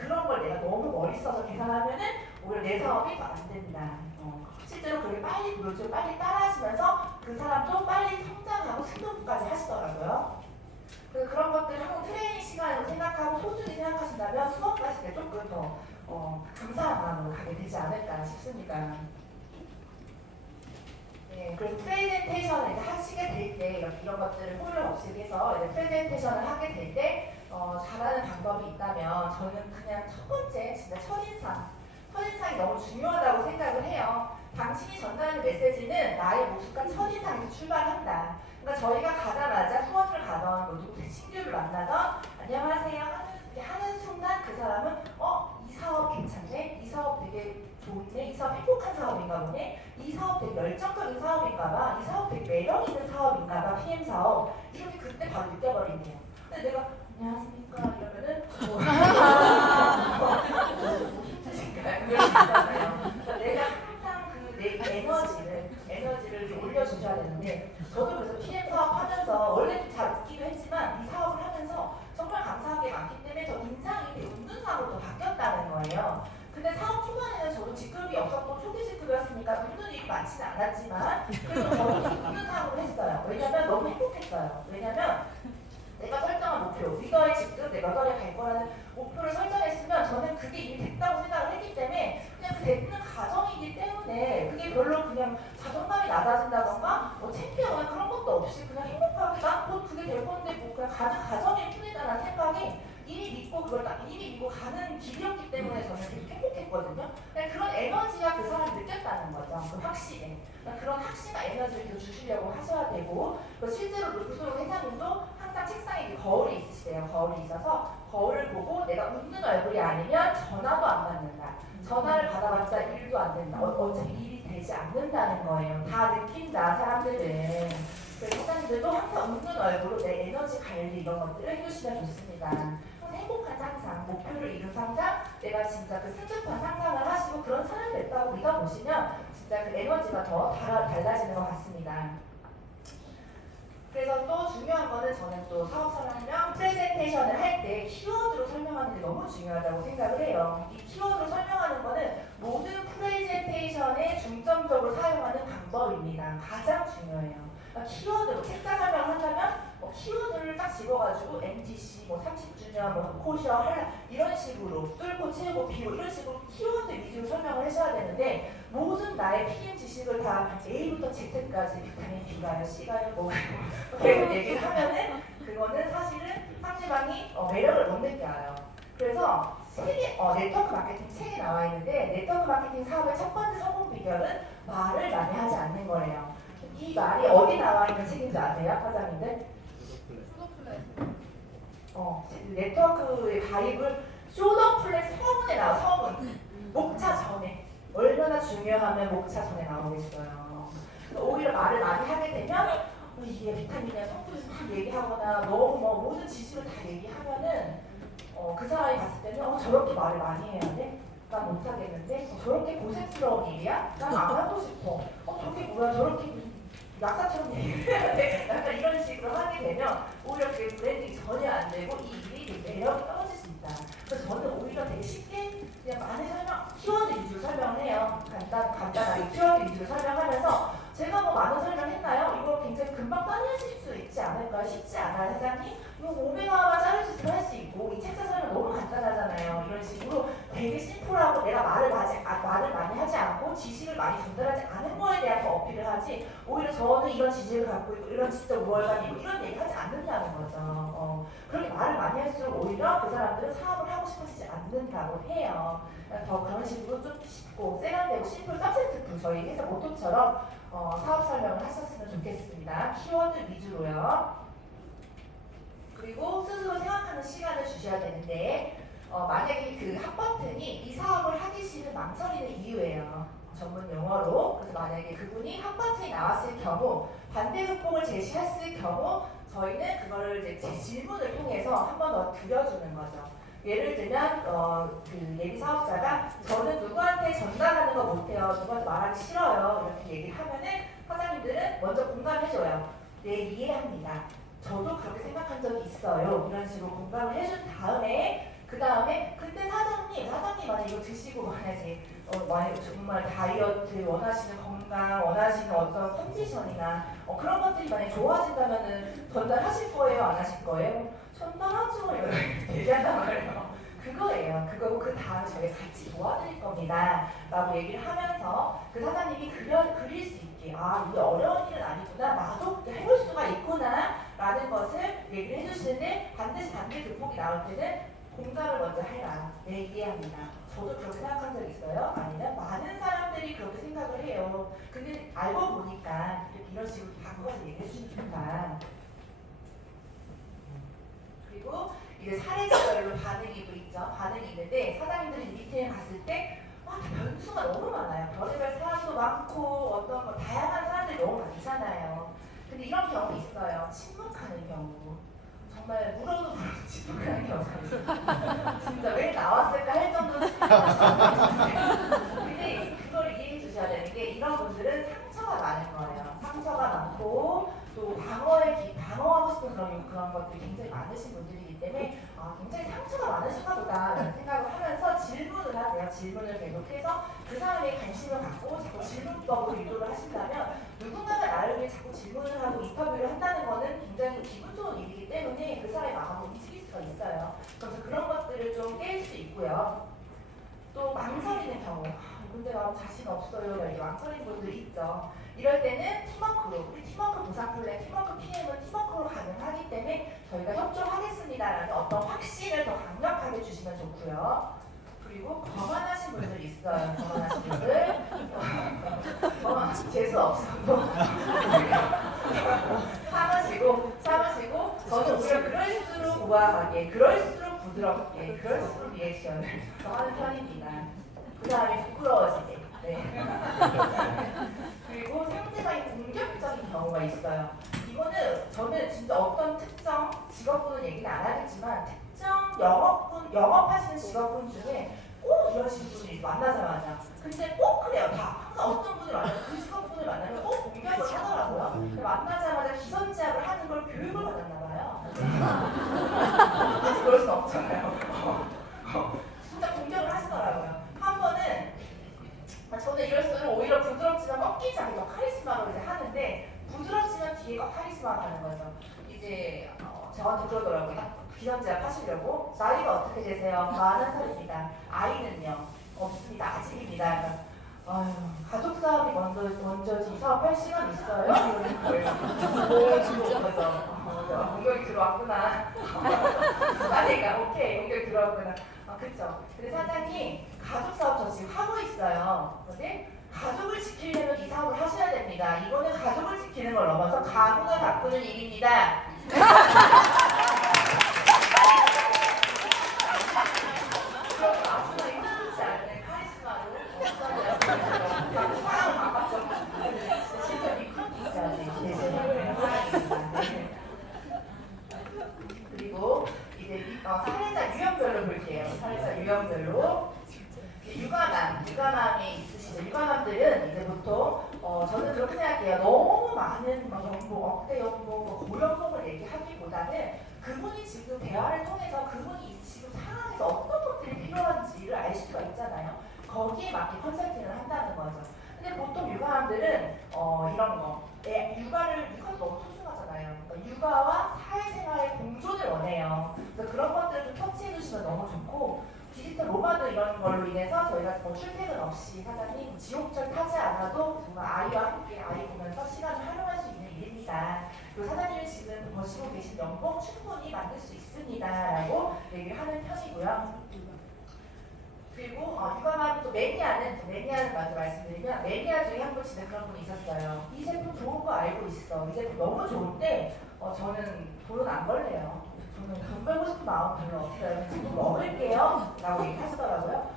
그런 걸 내가 너무 머리 써서 계산하면은 오히려 내 사업이 더 안 된다. 실제로 그게 빨리 보여주고 빨리 따라하시면서 그 사람도 빨리 성장하고 승급까지 하시더라고요. 그래서 그런 것들을 한번 트레이닝 시간으로 생각하고 소중히 생각하신다면 수업 가실 때 조금 더 감사한 마음으로 가게 되지 않을까 싶습니다. 네, 그래서 프레젠테이션을 이제 하시게 될 때 이런 것들을 홀을 없이 해서 이제 프레젠테이션을 하게 될 때 잘하는 방법이 있다면 저는 그냥 첫 번째 진짜 첫인상이 너무 중요하다고 생각을 해요. 당신이 전달하는 메시지는 나의 모습과 첫인상에서 출발한다. 그러니까 저희가 가자마자 후원을 가던 누구 신규를 만나던 안녕하세요 하는 순간 그 사람은 이 사업 괜찮네, 이 사업 되게 좋네, 이 사업 행복한 사업인가 보네, 이 사업 되게 열정적인 사업인가 봐, 이 사업 되게 매력 있는 사업인가 봐, PM 사업 이렇게 그때 바로 느껴버린대요. 근데 내가 안녕하십니까 이러면은 내가 항상 내 에너지를 좀 올려주셔야 되는데 저도 그래서 PM 사업 하면서 원래 좀 잘 웃기도 했지만 이 사업을 하면서 정말 감사한 게 많기 때문에 저 인상이 되게 웃는 사업으로 바뀌었다는 거예요. 근데 사업 초반에는 저도 직급이 없었고 초기 직급이었으니까 웃는 일이 많지는 않았지만 그래도 저도 웃는 사업을 했어요. 왜냐면 너무 행복했어요. 왜냐면 내가 설정한 목표, 리더의 직급, 내가 너에 갈 거라는 목표를 설정했으면 저는 그게 이미 됐다고 생각을 했기 때문에 그냥 그 되는 과정이기 때문에 그게 별로 그냥 자존감이 낮아진다던가 창피하거나 그런 것도 없이 그냥 행복하게 난 곧 그게 될 건데 그냥 가는 과정일 뿐이다라는 생각이 이미 믿고 가는 길이었기 때문에 저는 되게 행복했거든요. 그런 에너지가 그 사람이 느꼈다는 거죠. 그 확신에. 그런 확신과 에너지를 계속 주시려고 하셔야 되고 실제로 루프소로 회장님도 항상 책상에 거울이 있으시대요. 거울이 있어서 거울을 보고 내가 웃는 얼굴이 아니면 전화도 안 받는다. 전화를 받아봤자 일도 안 된다. 어차피 일이 되지 않는다는 거예요. 다 느낀다 사람들은. 그래서 회장님들도 항상 웃는 얼굴로 내 에너지 관리 이런 것들을 해주시면 좋습니다. 행복한 상상, 목표를 이룬 상상, 내가 진짜 그 승급한 상상을 하시고 그런 사람이 됐다고 믿어보시면 진짜 그 에너지가 더 달라지는 것 같습니다. 그래서 또 중요한 거는 저는 또 사업 설명 프레젠테이션을 할 때 키워드로 설명하는 게 너무 중요하다고 생각을 해요. 이 키워드로 설명하는 거는 모든 프레젠테이션에 중점적으로 사용하는 방법입니다. 가장 중요해요. 그러니까 키워드, 책자 설명을 한다면 키워드를 딱 집어가지고 MTC, 30주년, 코셔, 할라 이런 식으로 뚫고 채우고 비고 이런 식으로 키워드 위주로 설명을 하셔야 되는데 모든 나의 PM 지식을 다 A부터 Z까지 비타민 B가요, C가요, 뭐가요 계속 얘기를 하면은 그거는 사실은 상대방이 매력을 못 느껴요. 그래서 네트워크 마케팅 책에 나와 있는데 네트워크 마케팅 사업의 첫 번째 성공 비결은 말을 많이 하지 않는 거래요. 이 말이 어디 나와 있는 책인지 아세요, 과장님들? 네트워크의 가입을 쇼더플랫 서문에 나와. 서문 목차 전에 얼마나 중요하면 목차 전에 나오겠어요. 오히려 말을 많이 하게 되면 이게 비타민이나 성분을 다 얘기하거나 너무 모든 지식을 다 얘기하면은 그 사람이 봤을 때는 저렇게 말을 많이 해야 돼? 난 못하겠는데? 저렇게 고생스러운 일이야? 난 안 하고 싶어. 저게 뭐야? 저렇게 약사처럼 얘기해야 돼? 약간 이런 식으로 하게 되면 오히려 그게 브랜딩이 전혀 안 되고 이 일이 매력이 떨어질 수 있다. 그래서 저는 오히려 되게 쉽게 그냥 많이 키워드 위주로 설명을 해요. 간단하게 키워드 위주로 설명하면서 제가 많은 설명했나요? 이거 굉장히 금방 따내실 수 있지 않을까요? 쉽지 않아요, 사장님? 이거 오메가만 자를 수 있으면 할 수 있고 이 책자 설명 너무 간단하잖아요. 이런 식으로 되게 심플하고 내가 말을 많이 하지 않고 지식을 많이 전달하지 않은 거에 대한 어필을 하지 오히려 저는 이런 지식을 갖고 있고 이런 지적 우월감이 있고 이런 얘기 하지 않는다는 거죠. 그렇게 말을 많이 할수록 오히려 그 사람들은 사업을 하고 싶어지지 않는다고 해요. 더 그런 식으로 좀 쉽고 세련되고 심플 서센스풀 저희 회사 모토처럼 사업 설명을 하셨으면 좋겠습니다. 키워드 위주로요. 그리고 스스로 생각하는 시간을 주셔야 되는데 만약에 그 핫버튼이 이 사업을 하기 싫은 망설이는 이유예요. 전문 용어로. 그래서 만약에 그분이 핫버튼이 나왔을 경우 반대 극복을 제시했을 경우 저희는 그거를 이제 제 질문을 통해서 한 번 더 그려주는 거죠. 예를 들면 그 예비 사업자가 저는 누구한테 전달하는 거 못해요. 누구한테 말하기 싫어요. 이렇게 얘기를 하면은 사장님들은 먼저 공감해줘요. 네, 이해합니다. 저도 그렇게 생각한 적이 있어요. 이런 식으로 공감을 해준 다음에 근데 사장님 만약 이거 드시고 만약 정말 다이어트 원하시는 건강 원하시는 어떤 컨디션이나 그런 것들이 만약 좋아진다면은 전달하실 거예요, 안 하실 거예요? 전달하죠. 이렇게 얘기한단 말이에요. 그거예요. 그거고 그 다음에 저희가 같이 도와드릴 겁니다. 라고 얘기를 하면서 그 사장님이 그릴 수 있게 이게 어려운 일은 아니구나. 나도 해볼 수가 있구나. 라는 것을 얘기를 해주시는데 반드시 반대 극복이 나올 때는 공감을 먼저 해라. 네, 이해합니다. 저도 그렇게 생각한 적 있어요. 아니면 많은 사람들이 그렇게 생각을 해요. 근데 알고 보니까 이런 식으로 바꿔서 얘기해 주시면 좋다. 그리고 이제 사례별로 반응이 있죠. 반응이 있는데 사장님들이 미팅에 갔을 때 변수가 너무 많아요. 별의별 사람도 많고 다양한 사람들이 너무 많잖아요. 근데 이런 경우 있어요. 침묵하는 경우. 정말 물어도 침묵하는 경우가 있어요. 진짜 왜 나왔을까 할 정도로 근데 그걸 이해해 주셔야 되는 게 이런 분들은 상처가 많은 거예요. 상처가 많고 또 방어하고 싶은 그런 것들이 굉장히 많으신 분들이기 때문에 굉장히 상처가 많으신가 보다라는 생각을 하면서 질문을 하세요. 질문을 계속해서 그 사람의 관심을 갖고 자꾸 질문법으로 유도를 하신다면 누군가가 나를 위해 자꾸 질문을 하고 인터뷰를 한다는 거는 굉장히 기분 좋은 일이기 때문에 그 사람의 마음을 움직일 수가 있어요. 그래서 그런 것들을 좀 깰 수 있고요. 또 망설이는 경우 근데 나 자신 없어요. 이렇게 망설이는 분들이 있죠. 이럴 때는 팀워크로 우리 팀워크 보상 플랜, 팀워크 PM은 팀워크로 가능하기 때문에 저희가 협조하겠습니다라는 어떤 확신을 더 강력하게 주시면 좋고요. 그리고 거만하신 분들이 있어요. 거만하신 분들 재수 없어도 참으시고 저는 오히려 그럴수록 우아하게 그럴수록 부드럽게 그럴수록 리액션을 더 하는 편입니다. 그 다음에 부끄러워지게 네. 그리고 상대방이 공격적인 경우가 있어요. 이거는 저는 진짜 어떤 특정 직업군은 얘기는 안 하겠지만 특정 영업하시는 직업군 중에 꼭 이러신 분이 만나자마자 근데 꼭 그래요. 다 항상 어떤 분을 만나면 그 직업군을 만나면 꼭 공격을 하더라고요. 만나자마자 기선제압을 하는 걸 교육을 받았나 봐요. 뒤에가 카리스마가 가는 거죠. 이제 저한테 그러더라고요. 비선제압 하시려고 나이가 어떻게 되세요? 40살입니다. 아이는요? 없습니다. 아직입니다. 그러니까, 아유, 가족 사업이 먼저지 사업할 시간 있어요? 이러는 거예요. 오, 진짜? 그래서 공격이 들어왔구나. 아니까 오케이, 공격이 들어왔구나. 그쵸. 근데 사장님, 가족 사업 저 지금 하고 있어요. 근데 가족을 지키려면 이 사업을 하셔야 됩니다. 이거는 가족을 지키는 걸 넘어서 가문을 바꾸는 일입니다. 그리고 이제 사례자 유형별로 볼게요. 사례자 유형별로 유가남이 있으시죠. 유가남들은 이제 보통 저는 그렇게 생각해요. 너무 많은 연봉, 억대 연봉, 고연봉을 얘기하기보다는 그분이 지금 대화를 통해서 그분이 지금 상황에서 어떤 것들이 필요한지를 알 수가 있잖아요. 거기에 맞게 컨설팅을 한다는 거죠. 근데 보통 육아남들은 이런 거 육아가 너무 소중하잖아요. 그러니까 육아와 사회생활의 공존을 원해요. 그래서 그런 것들을 좀 터치해 주시면 너무 좋고 디지털 로마드 이런 걸로 인해서 저희가 출퇴근 없이 사장님 지옥철 타지 않아도 정말 아이와 함께 아이 보면서 시간을 활용할 수 있는 일입니다. 그리고 사장님이 지금 버시고 계신 연봉 충분히 만들 수 있습니다. 라고 얘기를 하는 편이고요. 그리고 육아만 또 매니아는 먼저 말씀드리면 매니아 중에 한 분 진짜 그런 분이 있었어요. 이 제품 좋은 거 알고 있어. 이 제품 너무 좋은데 저는 돈은 안 벌래요. 저는 돈 벌고 싶은 마음 별로 없어요. 지금 먹을게요. 라고 얘기하시더라고요.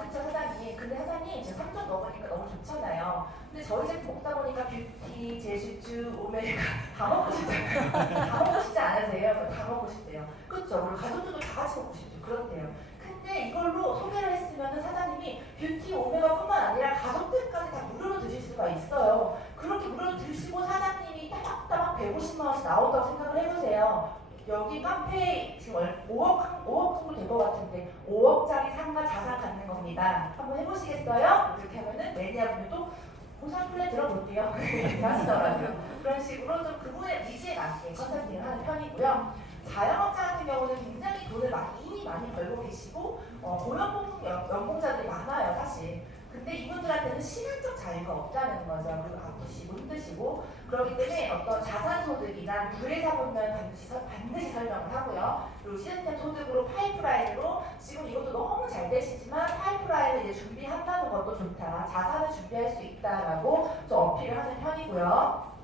그쵸 사장님. 근데 사장님 지금 3점 먹으니까 너무 좋잖아요. 근데 저희 제품 먹다 보니까 뷰티, 제슈츠, 오메가 다 먹고 싶잖아요. 다 먹고 싶지 않으세요? 다 먹고 싶대요. 그쵸? 우리 가족들도 다 같이 먹고 싶죠. 그렇대요. 근데 이걸로 소개를 했으면 사장님이 뷰티, 오메가뿐만 아니라 가족들까지 다 무료로 드실 수가 있어요. 그렇게 무료로 드시고 사장님이 따박따박 150만 원씩 나온다고 생각을 해보세요. 여기 카페 지금 5억 정도 될 것 같은데 5억짜리 상가 자산 갖는 겁니다. 한번 해보시겠어요? 이렇게 하면은 매니아분들도 보상 플랜 들어볼게요. 하시더라고요. 그런 식으로 좀 그분의 니즈에 맞게 컨설팅을 하는 편이고요. 자영업자 같은 경우는 굉장히 돈을 이미 많이 벌고 계시고 고연봉 연봉자들이 많아요 사실. 근데 이분들한테는 시간적 자유가 없다는 거죠. 그리고 아프시고 힘드시고 그렇기 때문에 어떤 자산소득이나 부회사 보면 반드시 설명을 하고요. 그리고 시스템 소득으로 파이프라인으로 지금 이것도 너무 잘 되시지만 파이프라인을 이제 준비한다는 것도 좋다. 자산을 준비할 수 있다라고 좀 어필을 하는 편이고요.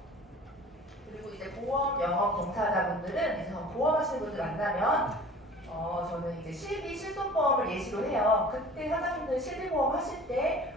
그리고 이제 보험 영업 종사자분들은 이제 보험하시는 분들 만나면 저는 이제 실손보험을 예시로 해요. 그때 사장님들 실비보험 하실 때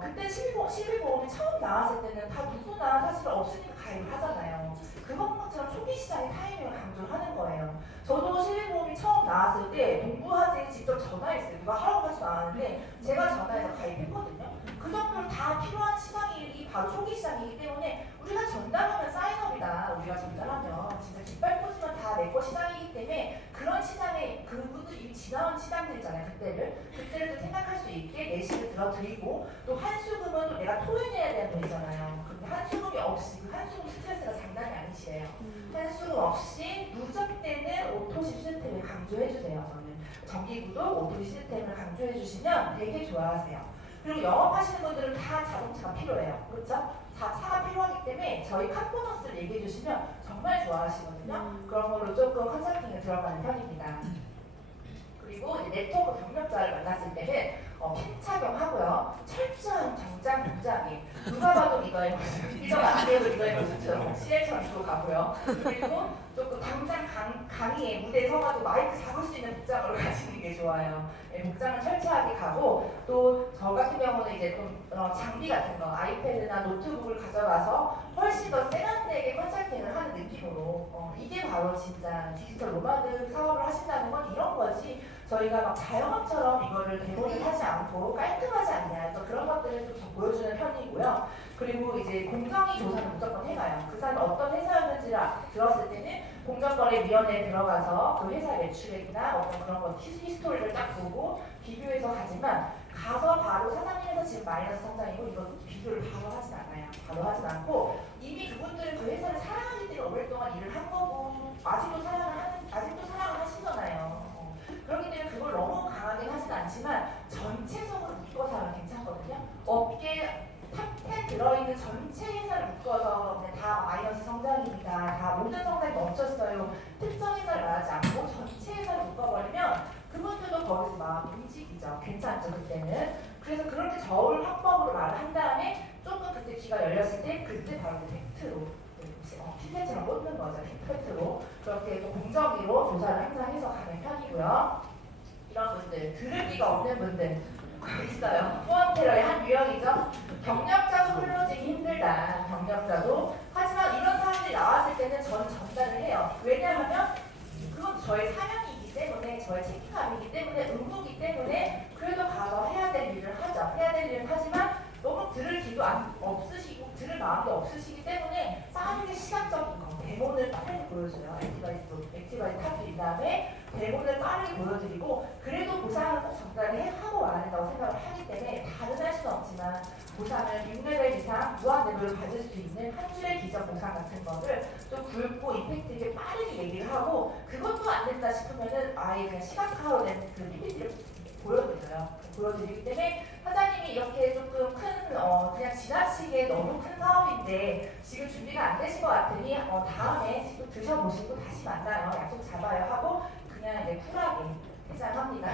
그때 실비보험이 처음 나왔을 때는 다 누구나 사실 없으니까 가입을 하잖아요. 그것처럼 초기 시장의 타이밍을 강조하는 거예요. 저도 실비보험이 처음 나왔을 때 동부하재에 직접 전화했어요. 누가 하라고 하지 않았는데 제가 전화해서 가입했거든요. 그 정도로 다 필요한 시장이 바로 초기 시장이기 때문에 우리가 전달하면 사인업이다. 우리가 전달하면 진짜 깃발 꽂으면 다 내 거 시장이기 때문에 그런 시장에 그분들이 이미 지나온 시장들이잖아요. 그때를 또 생각할 수 있게 내실을 들어드리고 또 한수금은 또 내가 토해내야 되는 돈이잖아요. 근데 한수금이 없이 그 한수금 스트레스가 장난이 아니시래요. 한수금 없이 누적되는 오토시 시스템을 강조해주세요. 저는 정기구독 오토시 시스템을 강조해주시면 되게 좋아하세요. 그리고 영업하시는 분들은 다 자동차가 필요해요. 그렇죠? 차가 필요하기 때문에 저희 카보너스를 얘기해 주시면 정말 좋아하시거든요. 그런 걸로 조금 컨설팅에 들어가는 편입니다. 그리고 이제 네트워크 경력자를 만났을 때는 핀 착용하고요. 철저한 정장 동작이 누가 봐도 리더의 모습, 리더가 안 돼도 리더의 모습처럼 CL처럼 입고 가고요. 그리고 조금 당장 강의에 무대에 서가지고 마이크 잡을 수 있는 복장으로 가시는 게 좋아요. 복장은 철저하게 가고 또 저 같은 경우는 이제 좀 장비 같은 거 아이패드나 노트북을 가져가서 훨씬 더 세련되게 컨설팅을 하는 느낌으로 이게 바로 진짜 디지털 노마드 사업을 하신다는 건 이런 거지. 저희가 막 자영업처럼 이거를 대본을 하지 않고 깔끔하지 않냐 또 그런 것들을 좀 보여주는 편이고요. 그리고 이제 공정위 조사를 무조건 해가요. 그 사람이 어떤 회사였는지를 들었을 때는 공정과 공정거래위원회에 들어가서 그 회사 매출액이나 어떤 그런 것 히스토리를 딱 보고 비교해서 가지만 가서 바로 사장님에서 지금 마이너스 성장이고 이거 비교를 바로 하진 않아요. 바로 하진 않고 이미 그분들은 그 회사를 사랑하기 때문에 오랫동안 일을 한 거고 아직도 사랑을 하시잖아요. 그렇기 때문에 그걸 너무 강하게 하진 않지만 전체적으로 묶어서 하면 괜찮거든요. 업계 탑10 들어있는 전체 회사를 묶어서 그냥 다 마이너스 성장입니다. 다 모든 성장이 멈췄어요. 특정 회사를 말하지 않고 전체 회사를 묶어버리면 그분들도 거기서 막 움직이죠. 괜찮죠 그때는. 그래서 그렇게 저울 화법으로 말을 한 다음에 조금 그때 귀가 열렸을 때 그때 바로 팩트로 핀셋처럼 꽂는 거죠. 팩트로 그렇게 또 공정위로 조사를 항상 해서 가는 편이고요. 이런 분들 들을 귀가 없는 분들 있어요. 포함 테러의 한 유형이죠. 경력자도 클로징이 힘들다. 경력자도. 하지만 이런 사람들이 나왔을 때는 저는 전달을 해요. 왜냐하면 그건 저의 사명이기 때문에 저의 책임감이기 때문에 의무이기 때문에 그래도 가서 해야 될 일을 하죠. 해야 될 일을 하지만 너무 들을 귀도 없으시고 들을 마음도 없으시기 때문에 빠르게 시각적인 거 데모를 빠르게 보여줘요. 액티바이스 탑 빈 다음에 데모를 빠르게 보여드리고 그래도 보상은 꼭 전달을 하고 와야 된다고 생각을 하기 때문에 다른 할 수는 없지만 보상을 6레벨 이상 무한 레벨을 받을 수 있는 한 줄의 기적 보상 같은 거를 좀 굵고 임팩트 있게 빠르게 얘기를 하고 그것도 안 된다 싶으면은 아예 그냥 시각화로 된 그 PPT를 보여드리기 때문에 사장님이 이렇게 조금 큰 그냥 지나치게 너무 큰 사업인데 지금 준비가 안 되신 것 같으니 다음에 지금 드셔보시고 다시 만나요. 약속 잡아요 하고 그냥 이제 쿨하게 해장합니다.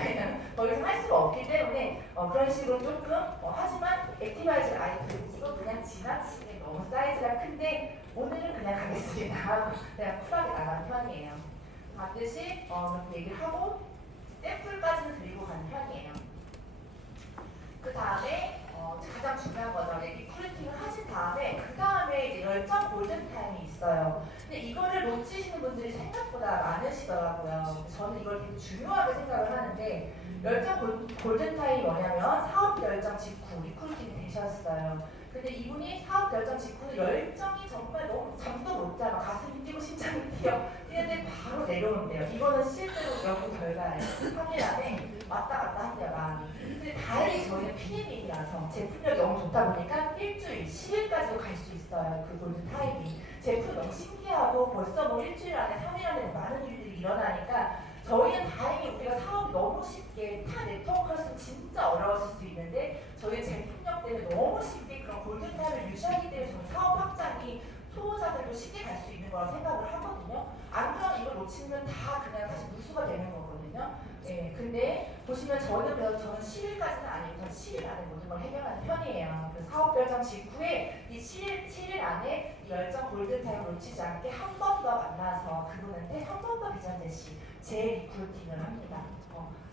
더 이상 할 수가 없기 때문에 그런 식으로 조금 하지만 액티바이즈 아이템 이거 그냥 지나치게 너무 사이즈가 큰데 오늘은 그냥 가겠습니다 하고 그냥 쿨하게 나가는 편이에요. 반드시 그렇게 얘기를 하고 샘플까지는 드리고 가는 편이에요. 그 다음에 가장 중요한 거죠. 리크루팅을 하신 다음에 그 다음에 이제 열정 골든타임이 있어요. 근데 이거를 놓치시는 분들이 생각보다 많으시더라고요. 저는 이걸 되게 중요하게 생각을 하는데 열정 골든타임이 뭐냐면 사업 열정 직후 리크루팅이 되셨어요. 근데 이분이 사업 결정 직후는 열정이 정말 너무 잠도 못 자, 막 가슴이 뛰고 심장이 뛰는데 바로 내려온대요. 이거는 실제로 연구 결과예요. 3일 안에 왔다 갔다 한대요, 마음이. 근데 다행히 저희는 PM이라서 제품력이 너무 좋다 보니까 일주일, 10일까지도 갈 수 있어요. 그 골든 타임이. 제품 너무 신기하고 벌써 뭐 일주일 안에, 3일 안에 많은 일들이 일어나니까 저희는 다행히 우리가 사업이 너무 쉽게 타 네트워크였으면 진짜 어려웠을 수 있는데 저희 제품력 때문에 너무 쉽게 그런 골든타임을 유지하기 때문에 저는 사업 확장이 초보자들도 쉽게 갈 수 있는 거라고 생각을 하거든요. 안 그러면 이걸 놓치면 다 그냥 다시 무수가 되는 거거든요. 네, 근데 보시면 저는 10일까지는 아니고 저는 10일 안에 모든 걸 해결하는 편이에요. 그 사업 결정 직후에 이 7일 안에 이 열정 골든타임을 놓치지 않게 한 번 더 만나서 그분한테 한 번 더 비전 제시 재리크루팅을 합니다.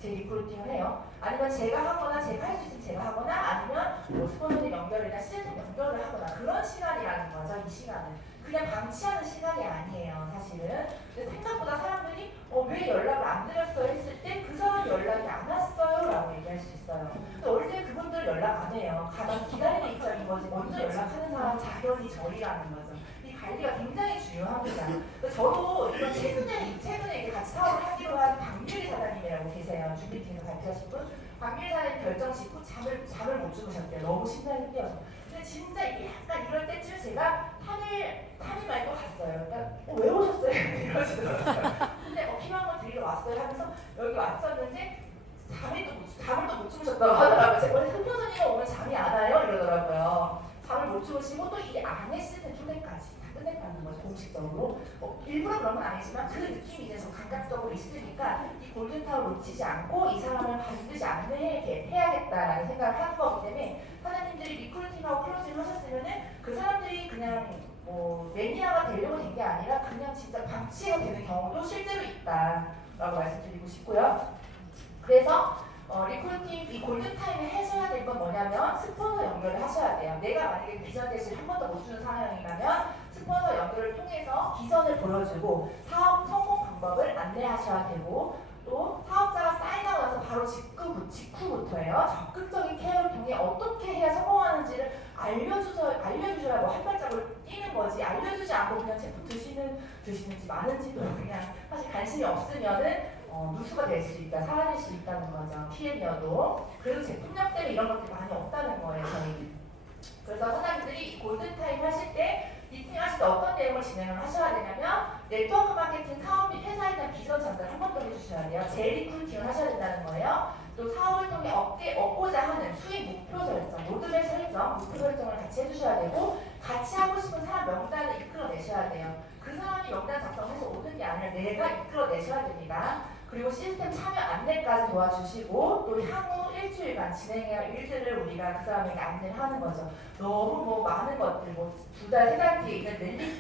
재리크루팅을 해요. 아니면 제가 하거나 제가 할 수 있으면 제가 하거나 아니면 뭐 스폰서님 연결이나 시즌 연결을 하거나 그런 시간이라는 거죠. 이 시간은. 그냥 방치하는 시간이 아니에요. 사실은. 근데 생각보다 사람들이 왜 연락을 안 드렸어요 했을 때 그 사람 연락이 안 왔어요 라고 얘기할 수 있어요. 근데 원래 그분들 연락 안 해요. 가만 기다리는 입장인 거지 먼저 연락하는 사람 자격이 저희라는 거죠. 이 관리가 굉장히 중요합니다. 저도 이런 최근에 이렇게 같이 사업을 하기로 한 박유리 사장님이라고 계세요. 준비팀에서 발표하신 분. 박유리 사장님 결정 직후 잠을 못 주무셨대요. 너무 심장이 뛰어서. 근데 진짜 이게 약간 이럴 때쯤 제가 탄일 말고 갔어요. 그러니까 왜 오셨어요? 이러시더라고요. 근데 필요한 거 드리러 왔어요 하면서 여기 왔었는데 잠을 또 못 주무셨다고 하더라고요. 제가 원래 흑표선이가 오면 잠이 안 와요? 이러더라고요. 잠을 못 주무시고 또 이 안에 쓰는 초대까지 다 끝냈다는 거죠. 공식적으로. 일부러 그런 건 아니지만 그 느낌이 이제 좀 감각적으로 있으니까 이 골든타워 놓치지 않고 이 사람을 반드시 안내해야겠다라는 생각을 하는 거기 때문에 사장님들이 리크루팅하고 클로징 하셨으면은 그 사람들이 그냥 매니아가 되려고 된 게 아니라 그냥 진짜 방치가 되는 경우도 실제로 있다라고 말씀드리고 싶고요. 그래서 리크루팅 이 골든타임에 하셔야 될 건 뭐냐면 스폰서 연결을 하셔야 돼요. 내가 만약에 비전 대시를 한 번도 못 주는 상황이라면 스폰서 연결을 통해서 비전을 보여주고 사업 성공 방법을 안내하셔야 되고 또 사업자가 사인하고 나서 바로 직후부터예요. 적극적인 케어를 통해 어떻게 해야 성공하는지를 알려주셔야 뭐 한 발짝을 뛰는 거지. 알려주지 않고 그냥 제품 드시는지 마는지도 그냥 사실 관심이 없으면은 누수가 될 수 있다, 사라질 수 있다는 거죠. PM이어도. 그래서 제품력 때문에 이런 것들이 많이 없다는 거예요, 저희. 그래서 사장님들이 골든타임 하실 때 미팅 하실 때 어떤 내용을 진행을 하셔야 되냐면 네트워크 마케팅 사업 및 회사에 대한 비전 전달 한 번 더 해주셔야 돼요. 재리크루팅을 하셔야 된다는 거예요. 또 사업을 통해 얻고자 하는 수익 목표 설정, 로드맵 설정, 목표 설정을 같이 해주셔야 되고 같이 하고 싶은 사람 명단을 이끌어내셔야 돼요. 그 사람이 명단 작성해서 오는 게 아니라 내가 이끌어내셔야 됩니다. 그리고 시스템 참여 안내까지 도와주시고 또 향후 일주일간 진행해야 할 일들을 우리가 그 사람에게 안내를 하는 거죠. 너무 뭐 많은 것들, 뭐 두 달, 세 달 뒤에 있는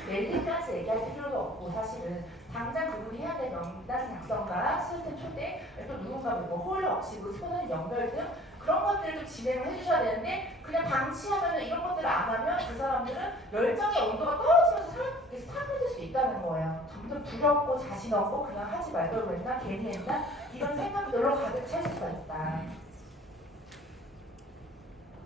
랠리까지 얘기할 필요도 없고 사실은 당장 그분이 해야 될 명단 작성과 시스템 초대, 또 누군가 뭐 홀러 없이고 스포너님 연결 등 그런 것들도 진행을 해주셔야 되는데 그냥 방치하면 이런 것들을 안 하면 그 사람들은 열정의 온도가 떨어지면서 스탑해질 수 있다는 거예요. 점점 두렵고 자신 없고 그냥 하지 말걸 그랬나 괜히 했나 이런 생각들로 가득 찰 수가 있다.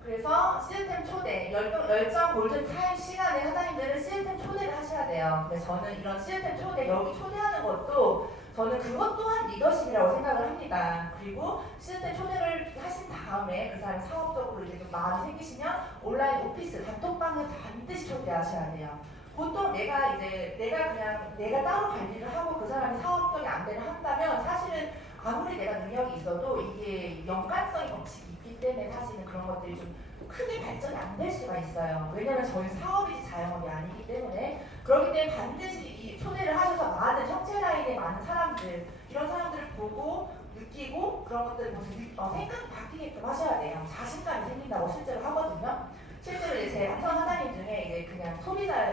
그래서 시스템 초대, 열정 골든타임 시간에 사장님들은 시스템 초대를 하셔야 돼요. 근데 저는 이런 시스템 초대, 여기 초대하는 것도 저는 그것 또한 리더십이라고 생각을 합니다. 그리고 시스템 초대를 하신 다음에 그 사람이 사업적으로 이제 좀 마음이 생기시면 온라인 오피스, 단톡방을 반드시 초대하셔야 돼요. 보통 내가 따로 관리를 하고 그 사람이 사업적인 안내를 한다면 사실은 아무리 내가 능력이 있어도 이게 연관성이 법칙이 있기 때문에 사실은 그런 것들이 좀 크게 발전이 안 될 수가 있어요. 왜냐하면 저희 사업이지 자영업이 아니기 때문에 그렇기 때문에 반드시 이 초대를 하셔서 많은 형제 라인의 많은 사람들 이런 사람들을 보고 느끼고 그런 것들을 보면서 생각이 바뀌게끔 하셔야 돼요. 자신감이 생긴다고 실제로 하거든요. 실제로 이제 제 한성 사장님 중에 이제 그냥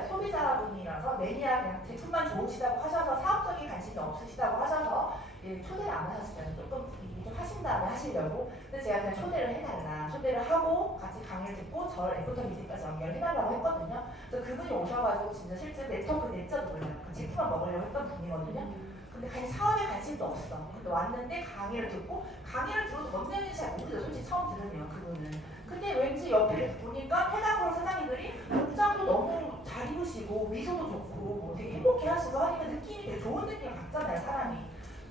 소비자분이라서 매니아 그냥 제품만 좋으시다고 하셔서 사업적인 관심이 없으시다고 하셔서 초대를 안 하셨어요. 조금 하신 다음에 하시려고. 근데 제가 그냥 초대를 해달라. 초대를 하고 같이 강의를 듣고 저를 애프터 미팅까지 연결해달라고 했거든요. 그래서 그분이 오셔가지고 진짜 실제 네트워크 냈자도 몰라요. 그 제품만 먹으려고 했던 분이거든요. 근데 사업에 관심도 없어. 근데 왔는데 강의를 듣고 강의를 들어도 뭔 내용인지 잘 모르죠. 솔직히 처음 들으면 그분은. 근데 왠지 옆에 보니까 해당으로 사장님들이 복장도 너무 잘 입으시고 미소도 좋고 뭐 되게 행복해하시고 하니까 느낌이 되게 좋은 느낌을 받잖아요, 사람이.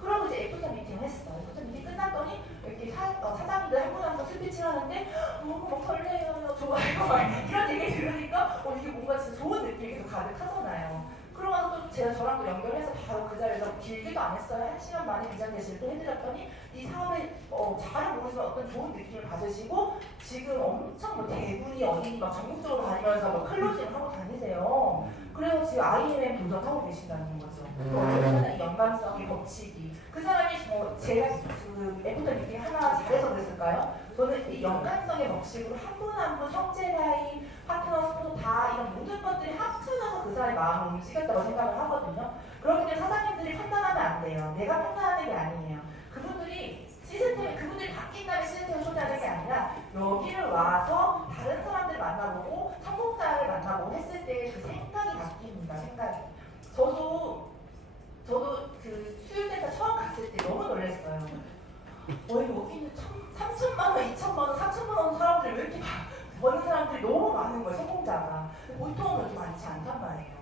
그러고 이제 애프터 미팅을 했어. 애프터 미팅 끝났더니 이렇게 사장님들 한 분 한 분 스피치를 하는데 너무 막 설레요, 좋아요, 막 이런 얘기 들으니까 이게 뭔가 진짜 좋은 느낌이 계속 가득하잖아요. 그러고 또 제가 저랑 또 연결해서 바로 그 자리에서 길게도 안 했어요. 1시간 만에 비전 제시를 또 해드렸더니 이 사업에 잘은 모르지만 어떤 좋은 느낌을 받으시고 지금 엄청 뭐 대군이 어디 막 전국적으로 다니면서 뭐 클로징을 하고 다니세요. 그래서 지금 IMM 도전하고 계신다는 거죠. 얼마나 이 연관성의 법칙이 그 사람이 제가 그 애프터 미팅 하나 잘해서 그랬을까요? 저는 이 연관성의 법칙으로 한 분 한 분 형제 라인, 파트너, 스포도 다 이런 모든 것들이 합쳐져서 그 사람의 마음을 움직였다고 생각을 하거든요. 그렇기 때문에 사장님들이 판단하면 안 돼요. 내가 판단하는 게 아니에요. 그분들이 바뀐 다음에 시스템을 초대하는 게 아니라 여기를 와서 다른 사람들 만나보고 성공자를 만나보고 했을 때 그 생각이 바뀝니다. 생각이. 저도 그 수요센터 처음 갔을 때 너무 놀랐어요. 여기는 3천만 원, 2천만 원, 4천만 원 사람들이 왜 이렇게 버는 사람들이 너무 많은 거예요, 성공자가. 보통은 그렇게 많지 않단 말이에요.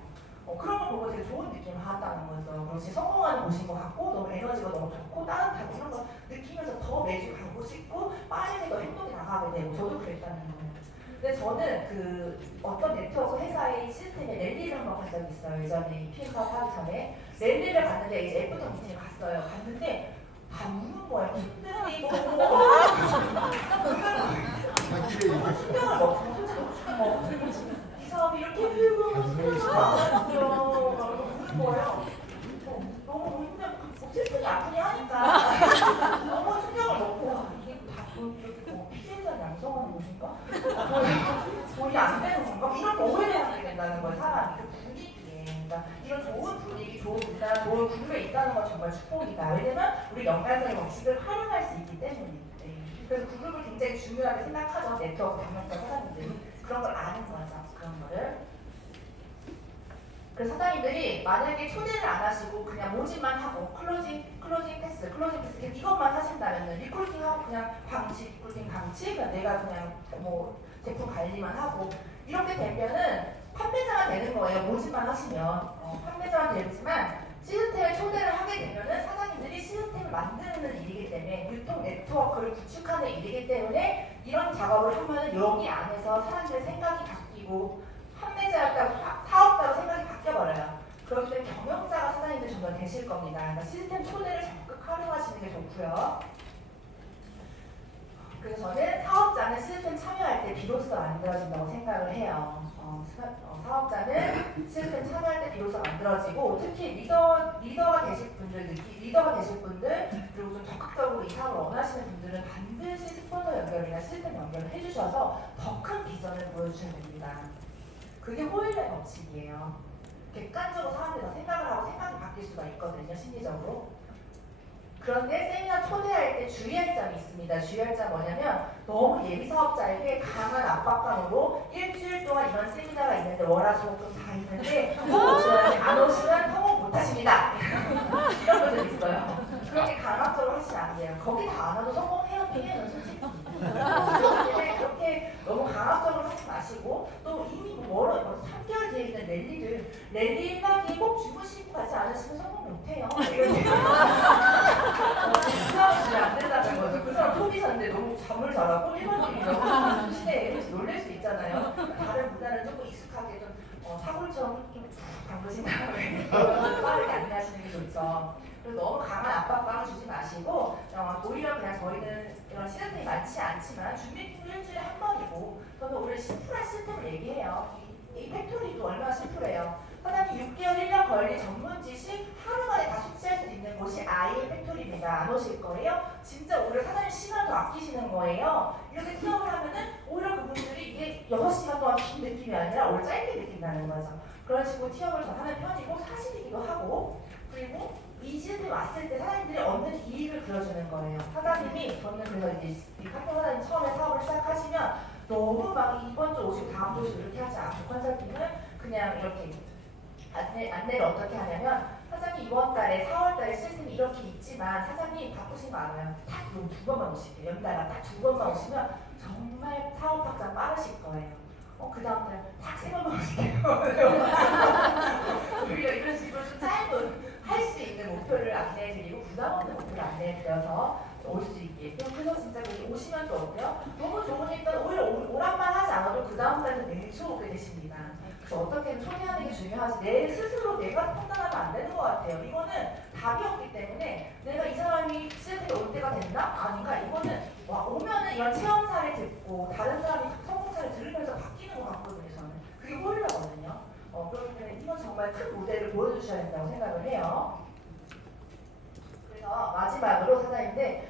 그런 걸 보고 되게 좋은 느낌을 받았다는 거죠. 그렇지, 성공하는 곳인 것 같고 너무 에너지가 너무 좋고 따뜻하고 이런 거 느끼면서 더 매주 가고 싶고 빠르게 더 행동이 나가게 되고 저도 그랬다는 거예요. 근데 저는 그 어떤 네트워크 회사의 시스템에 랠리를 한번 간 적이 있어요. 예전에 PM 사업 하기 전에 랠리를 갔는데 이제 애프터 미팅에 갔어요. 갔는데 다 우는 거예요. 힘들고 신경을 먹고 솔직히 너무 이 사업이 이렇게 힘들고 우는 거예요. 너무 힘들고 실증이 아프니 하니까 너무 신경을 먹고 이게 다 이렇게 피해자 양성하는 곳인가? 돈이 안 되는 건가? 이런 오해를 하게 된다는 거예요, 사람이. 그 분위기에. 그러니까 이런 좋은 분위기, 좋은 문화, 좋은 그룹에 있다는 건 정말 축복이다. 왜냐면 우리 연관성의 법칙을 활용할 수 있기 때문이기 때문에. 그래서 그룹을 굉장히 중요하게 생각하죠. 네트워크 경영자 사람들이. 그런 걸 아는 거죠. 그런 거를. 그래서 사장님들이 만약에 초대를 안 하시고 그냥 모집만 하고 클로징 패스 이것만 하신다면은 리크루팅하고 그냥 리크루팅 방치, 그냥 내가 그냥 뭐 제품 관리만 하고 이렇게 되면은 판매자가 되는 거예요. 모집만 하시면 판매자가 되지만 시스템에 초대를 하게 되면은 사장님들이 시스템을 만드는 일이기 때문에 유통 네트워크를 구축하는 일이기 때문에 이런 작업을 하면은 여기 안에서 사람들의 생각이 바뀌고 판매자가 사업자로 생각이 바뀌어버려요. 그렇기 때문에 경영자가 사장님들 정말 되실 겁니다. 그러니까 시스템 초대를 적극 활용하시는 게 좋고요. 그래서 저는 사업자는 시스템 참여할 때 비로소 만들어진다고 생각을 해요. 사업자는 시스템 참여할 때 비로소 만들어지고 특히 리더가 되실 분들 그리고 좀 적극적으로 이 사업을 원하시는 분들은 반드시 스폰서 연결이나 시스템 연결을 해주셔서 더 큰 비전을 보여주셔야 됩니다. 그게 호일의 법칙이에요. 객관적으로 사람들이 생각을 하고 생각이 바뀔 수가 있거든요, 심리적으로. 그런데 세미나 초대할 때 주의할 점이 있습니다. 주의할 점 뭐냐면 너무 예비 사업자에게 강한 압박감으로 일주일 동안 이런 세미나가 있는데 월화수목금 다 있는데 안 오시면 성공 못하십니다. 이런 분들 있어요. 그렇게 강압적으로 하시면 안 돼요. 거기 다 안 와도 성공해요, 피해는 솔직히. 그렇게 너무 강압적으로 하지 마시고 또 이미 멀어 3개월 뒤에 있는 랠리 1박에 꼭 주무시고 가지 않으시면 성공 못해요. 그 사람 주면 안 된다는 거죠. 그 사람 소비자인데 너무 잠을 잘하고 일반인이 너무 시대에 놀랄 수 있잖아요. 다른 문화를 조금 익숙하게 좀 사골처럼 좀 담그신 다음에 빠르게 안내하시는 게 좋죠. 그래서 너무 강한 압박감을 주지 마시고 오히려 그냥 저희는 이런 시스템이 많지 않지만 준비팀도 일주일에 한 번이고 저는 오히려 심플한 시스템을 얘기해요. 이 팩토리도 얼마나 심플해요. 사장님 6개월, 1년 걸린 전문 지식 하루 만에 다 숙지할 수 있는 곳이 아이의 팩토리입니다. 안 오실 거예요? 진짜 오히려 사장님 시간도 아끼시는 거예요. 이렇게 수업을 하면은 오히려 그분들이 이게 6시간 동안 긴 느낌이 아니라 오히려 짧게 느낀다는 거죠. 그런 식으로 티업을 더 하는 편이고 사실이기도 하고 그리고 이 시스템 왔을 때 사장님들이 얻는 이익을 그려주는 거예요. 사장님이 저는 그래서 이제 이 카페 사장님 처음에 사업을 시작하시면 너무 막 이번 주 오시고 다음 주 오시고 이렇게 하지 않고 컨설팅은 그냥 이렇게 안내를 어떻게 하냐면 사장님 이번 달에 4월 달에 시스템이 이렇게 있지만 사장님 바쁘신 거 알아요. 딱 두 번만 오실게요. 연달아 딱 두 번만 오시면 정말 사업 확장 빠르실 거예요. 그 다음 달 딱 3번만 오실게요. 오히려 이런 식으로 좀 짧은 할 수 있는 목표를 안내해드리고 부담 없는 목표를 안내해드려서 올 수 있게. 그래서 진짜 거기 오시면 또 어때요? 너무 좋으니까 오히려 오락만 하지 않아도 그 다음 달은 매주 오게 되십니다. 그래서 어떻게든 초대하는 게 중요하지 내 스스로 내가 판단하면 안 되는 것 같아요. 이거는 답이 없기 때문에 내가 이 사람이 시스템에 올 때가 됐나? 아닌가? 이거는 오면은 이런 체험사를 듣고 다른 사람이 성공사를 들으면서 바뀌는 것 같거든요. 저는 그게 호일러거든요. 그렇기 때문에 이건 정말 큰 무대를 보여주셔야 된다고 생각을 해요. 그래서 마지막으로 사장님들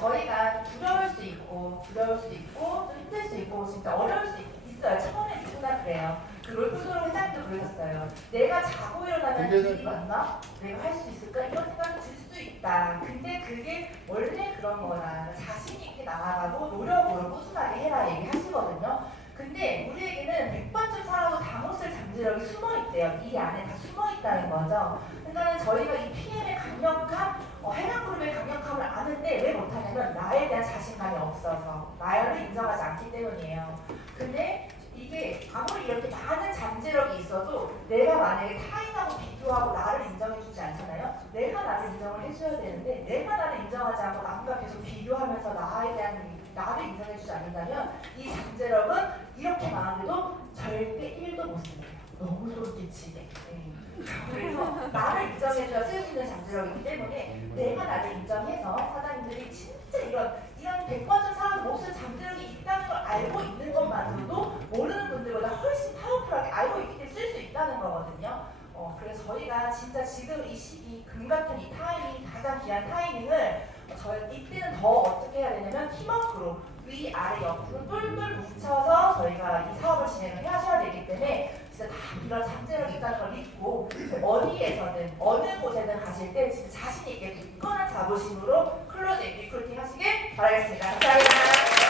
저희가 두려울 수 있고 좀 힘들 수 있고 진짜 어려울 수 있어요. 처음에 누구나 그래요. 그 롤프도로 회장님도 그러셨어요. 내가 자고 일어나면 일이 맞나? 내가 할 수 있을까? 이런 생각이 들 수 있다. 근데 그게 원래 그런 거라 자신 있게 나아가고 노력으로 꾸준하게 해라 얘기하시거든요. 근데 우리에게는 100번쯤 살아도 다 못 쓸 잠재력이 숨어있대요. 이 안에 다 숨어있다는 거죠. 그러니까 저희가 이 PM의 강력한 해당그룹의 강력함을 아는데 왜 못하냐면 나에 대한 자신감이 없어서 나를 인정하지 않기 때문이에요. 근데 이게 아무리 이렇게 많은 잠재력이 있어도 내가 만약에 타인하고 비교하고 나를 인정해주지 않잖아요. 내가 나를 인정을 해줘야 되는데 내가 나를 인정하지 않고 남과 계속 비교하면서 나를 인정해주지 않는다면 이 잠재력은 이렇게 많은데도 절대 1도 못 씁니다. 너무 소름 끼치게. 그래서 나를 인정해줘야 쓸 수 있는 잠재력이기 때문에 내가 나를 인정해서 사장님들이 진짜 이런 100번쯤 살아도 못 쓸 잠재력이 있다는 걸 알고 있는 것만으로도 모르는 분들보다 훨씬 파워풀하게 알고 있기 때문에 쓸 수 있다는 거거든요. 그래서 저희가 진짜 지금 이 시기, 금 같은 이 타이밍, 가장 귀한 타이밍을 이때는 더 어떻게 해야 되냐면 팀워크로 위, 아래, 옆으로 똘똘 뭉쳐서 저희가 이 사업을 진행을 하셔야 되기 때문에 진짜 다 이런 잠재력이 있다는 걸 믿고 어디에서든 어느 곳에든 가실 때 진짜 자신 있게 굳건한 자부심으로 클로징 리크루팅 하시길 바라겠습니다. 감사합니다.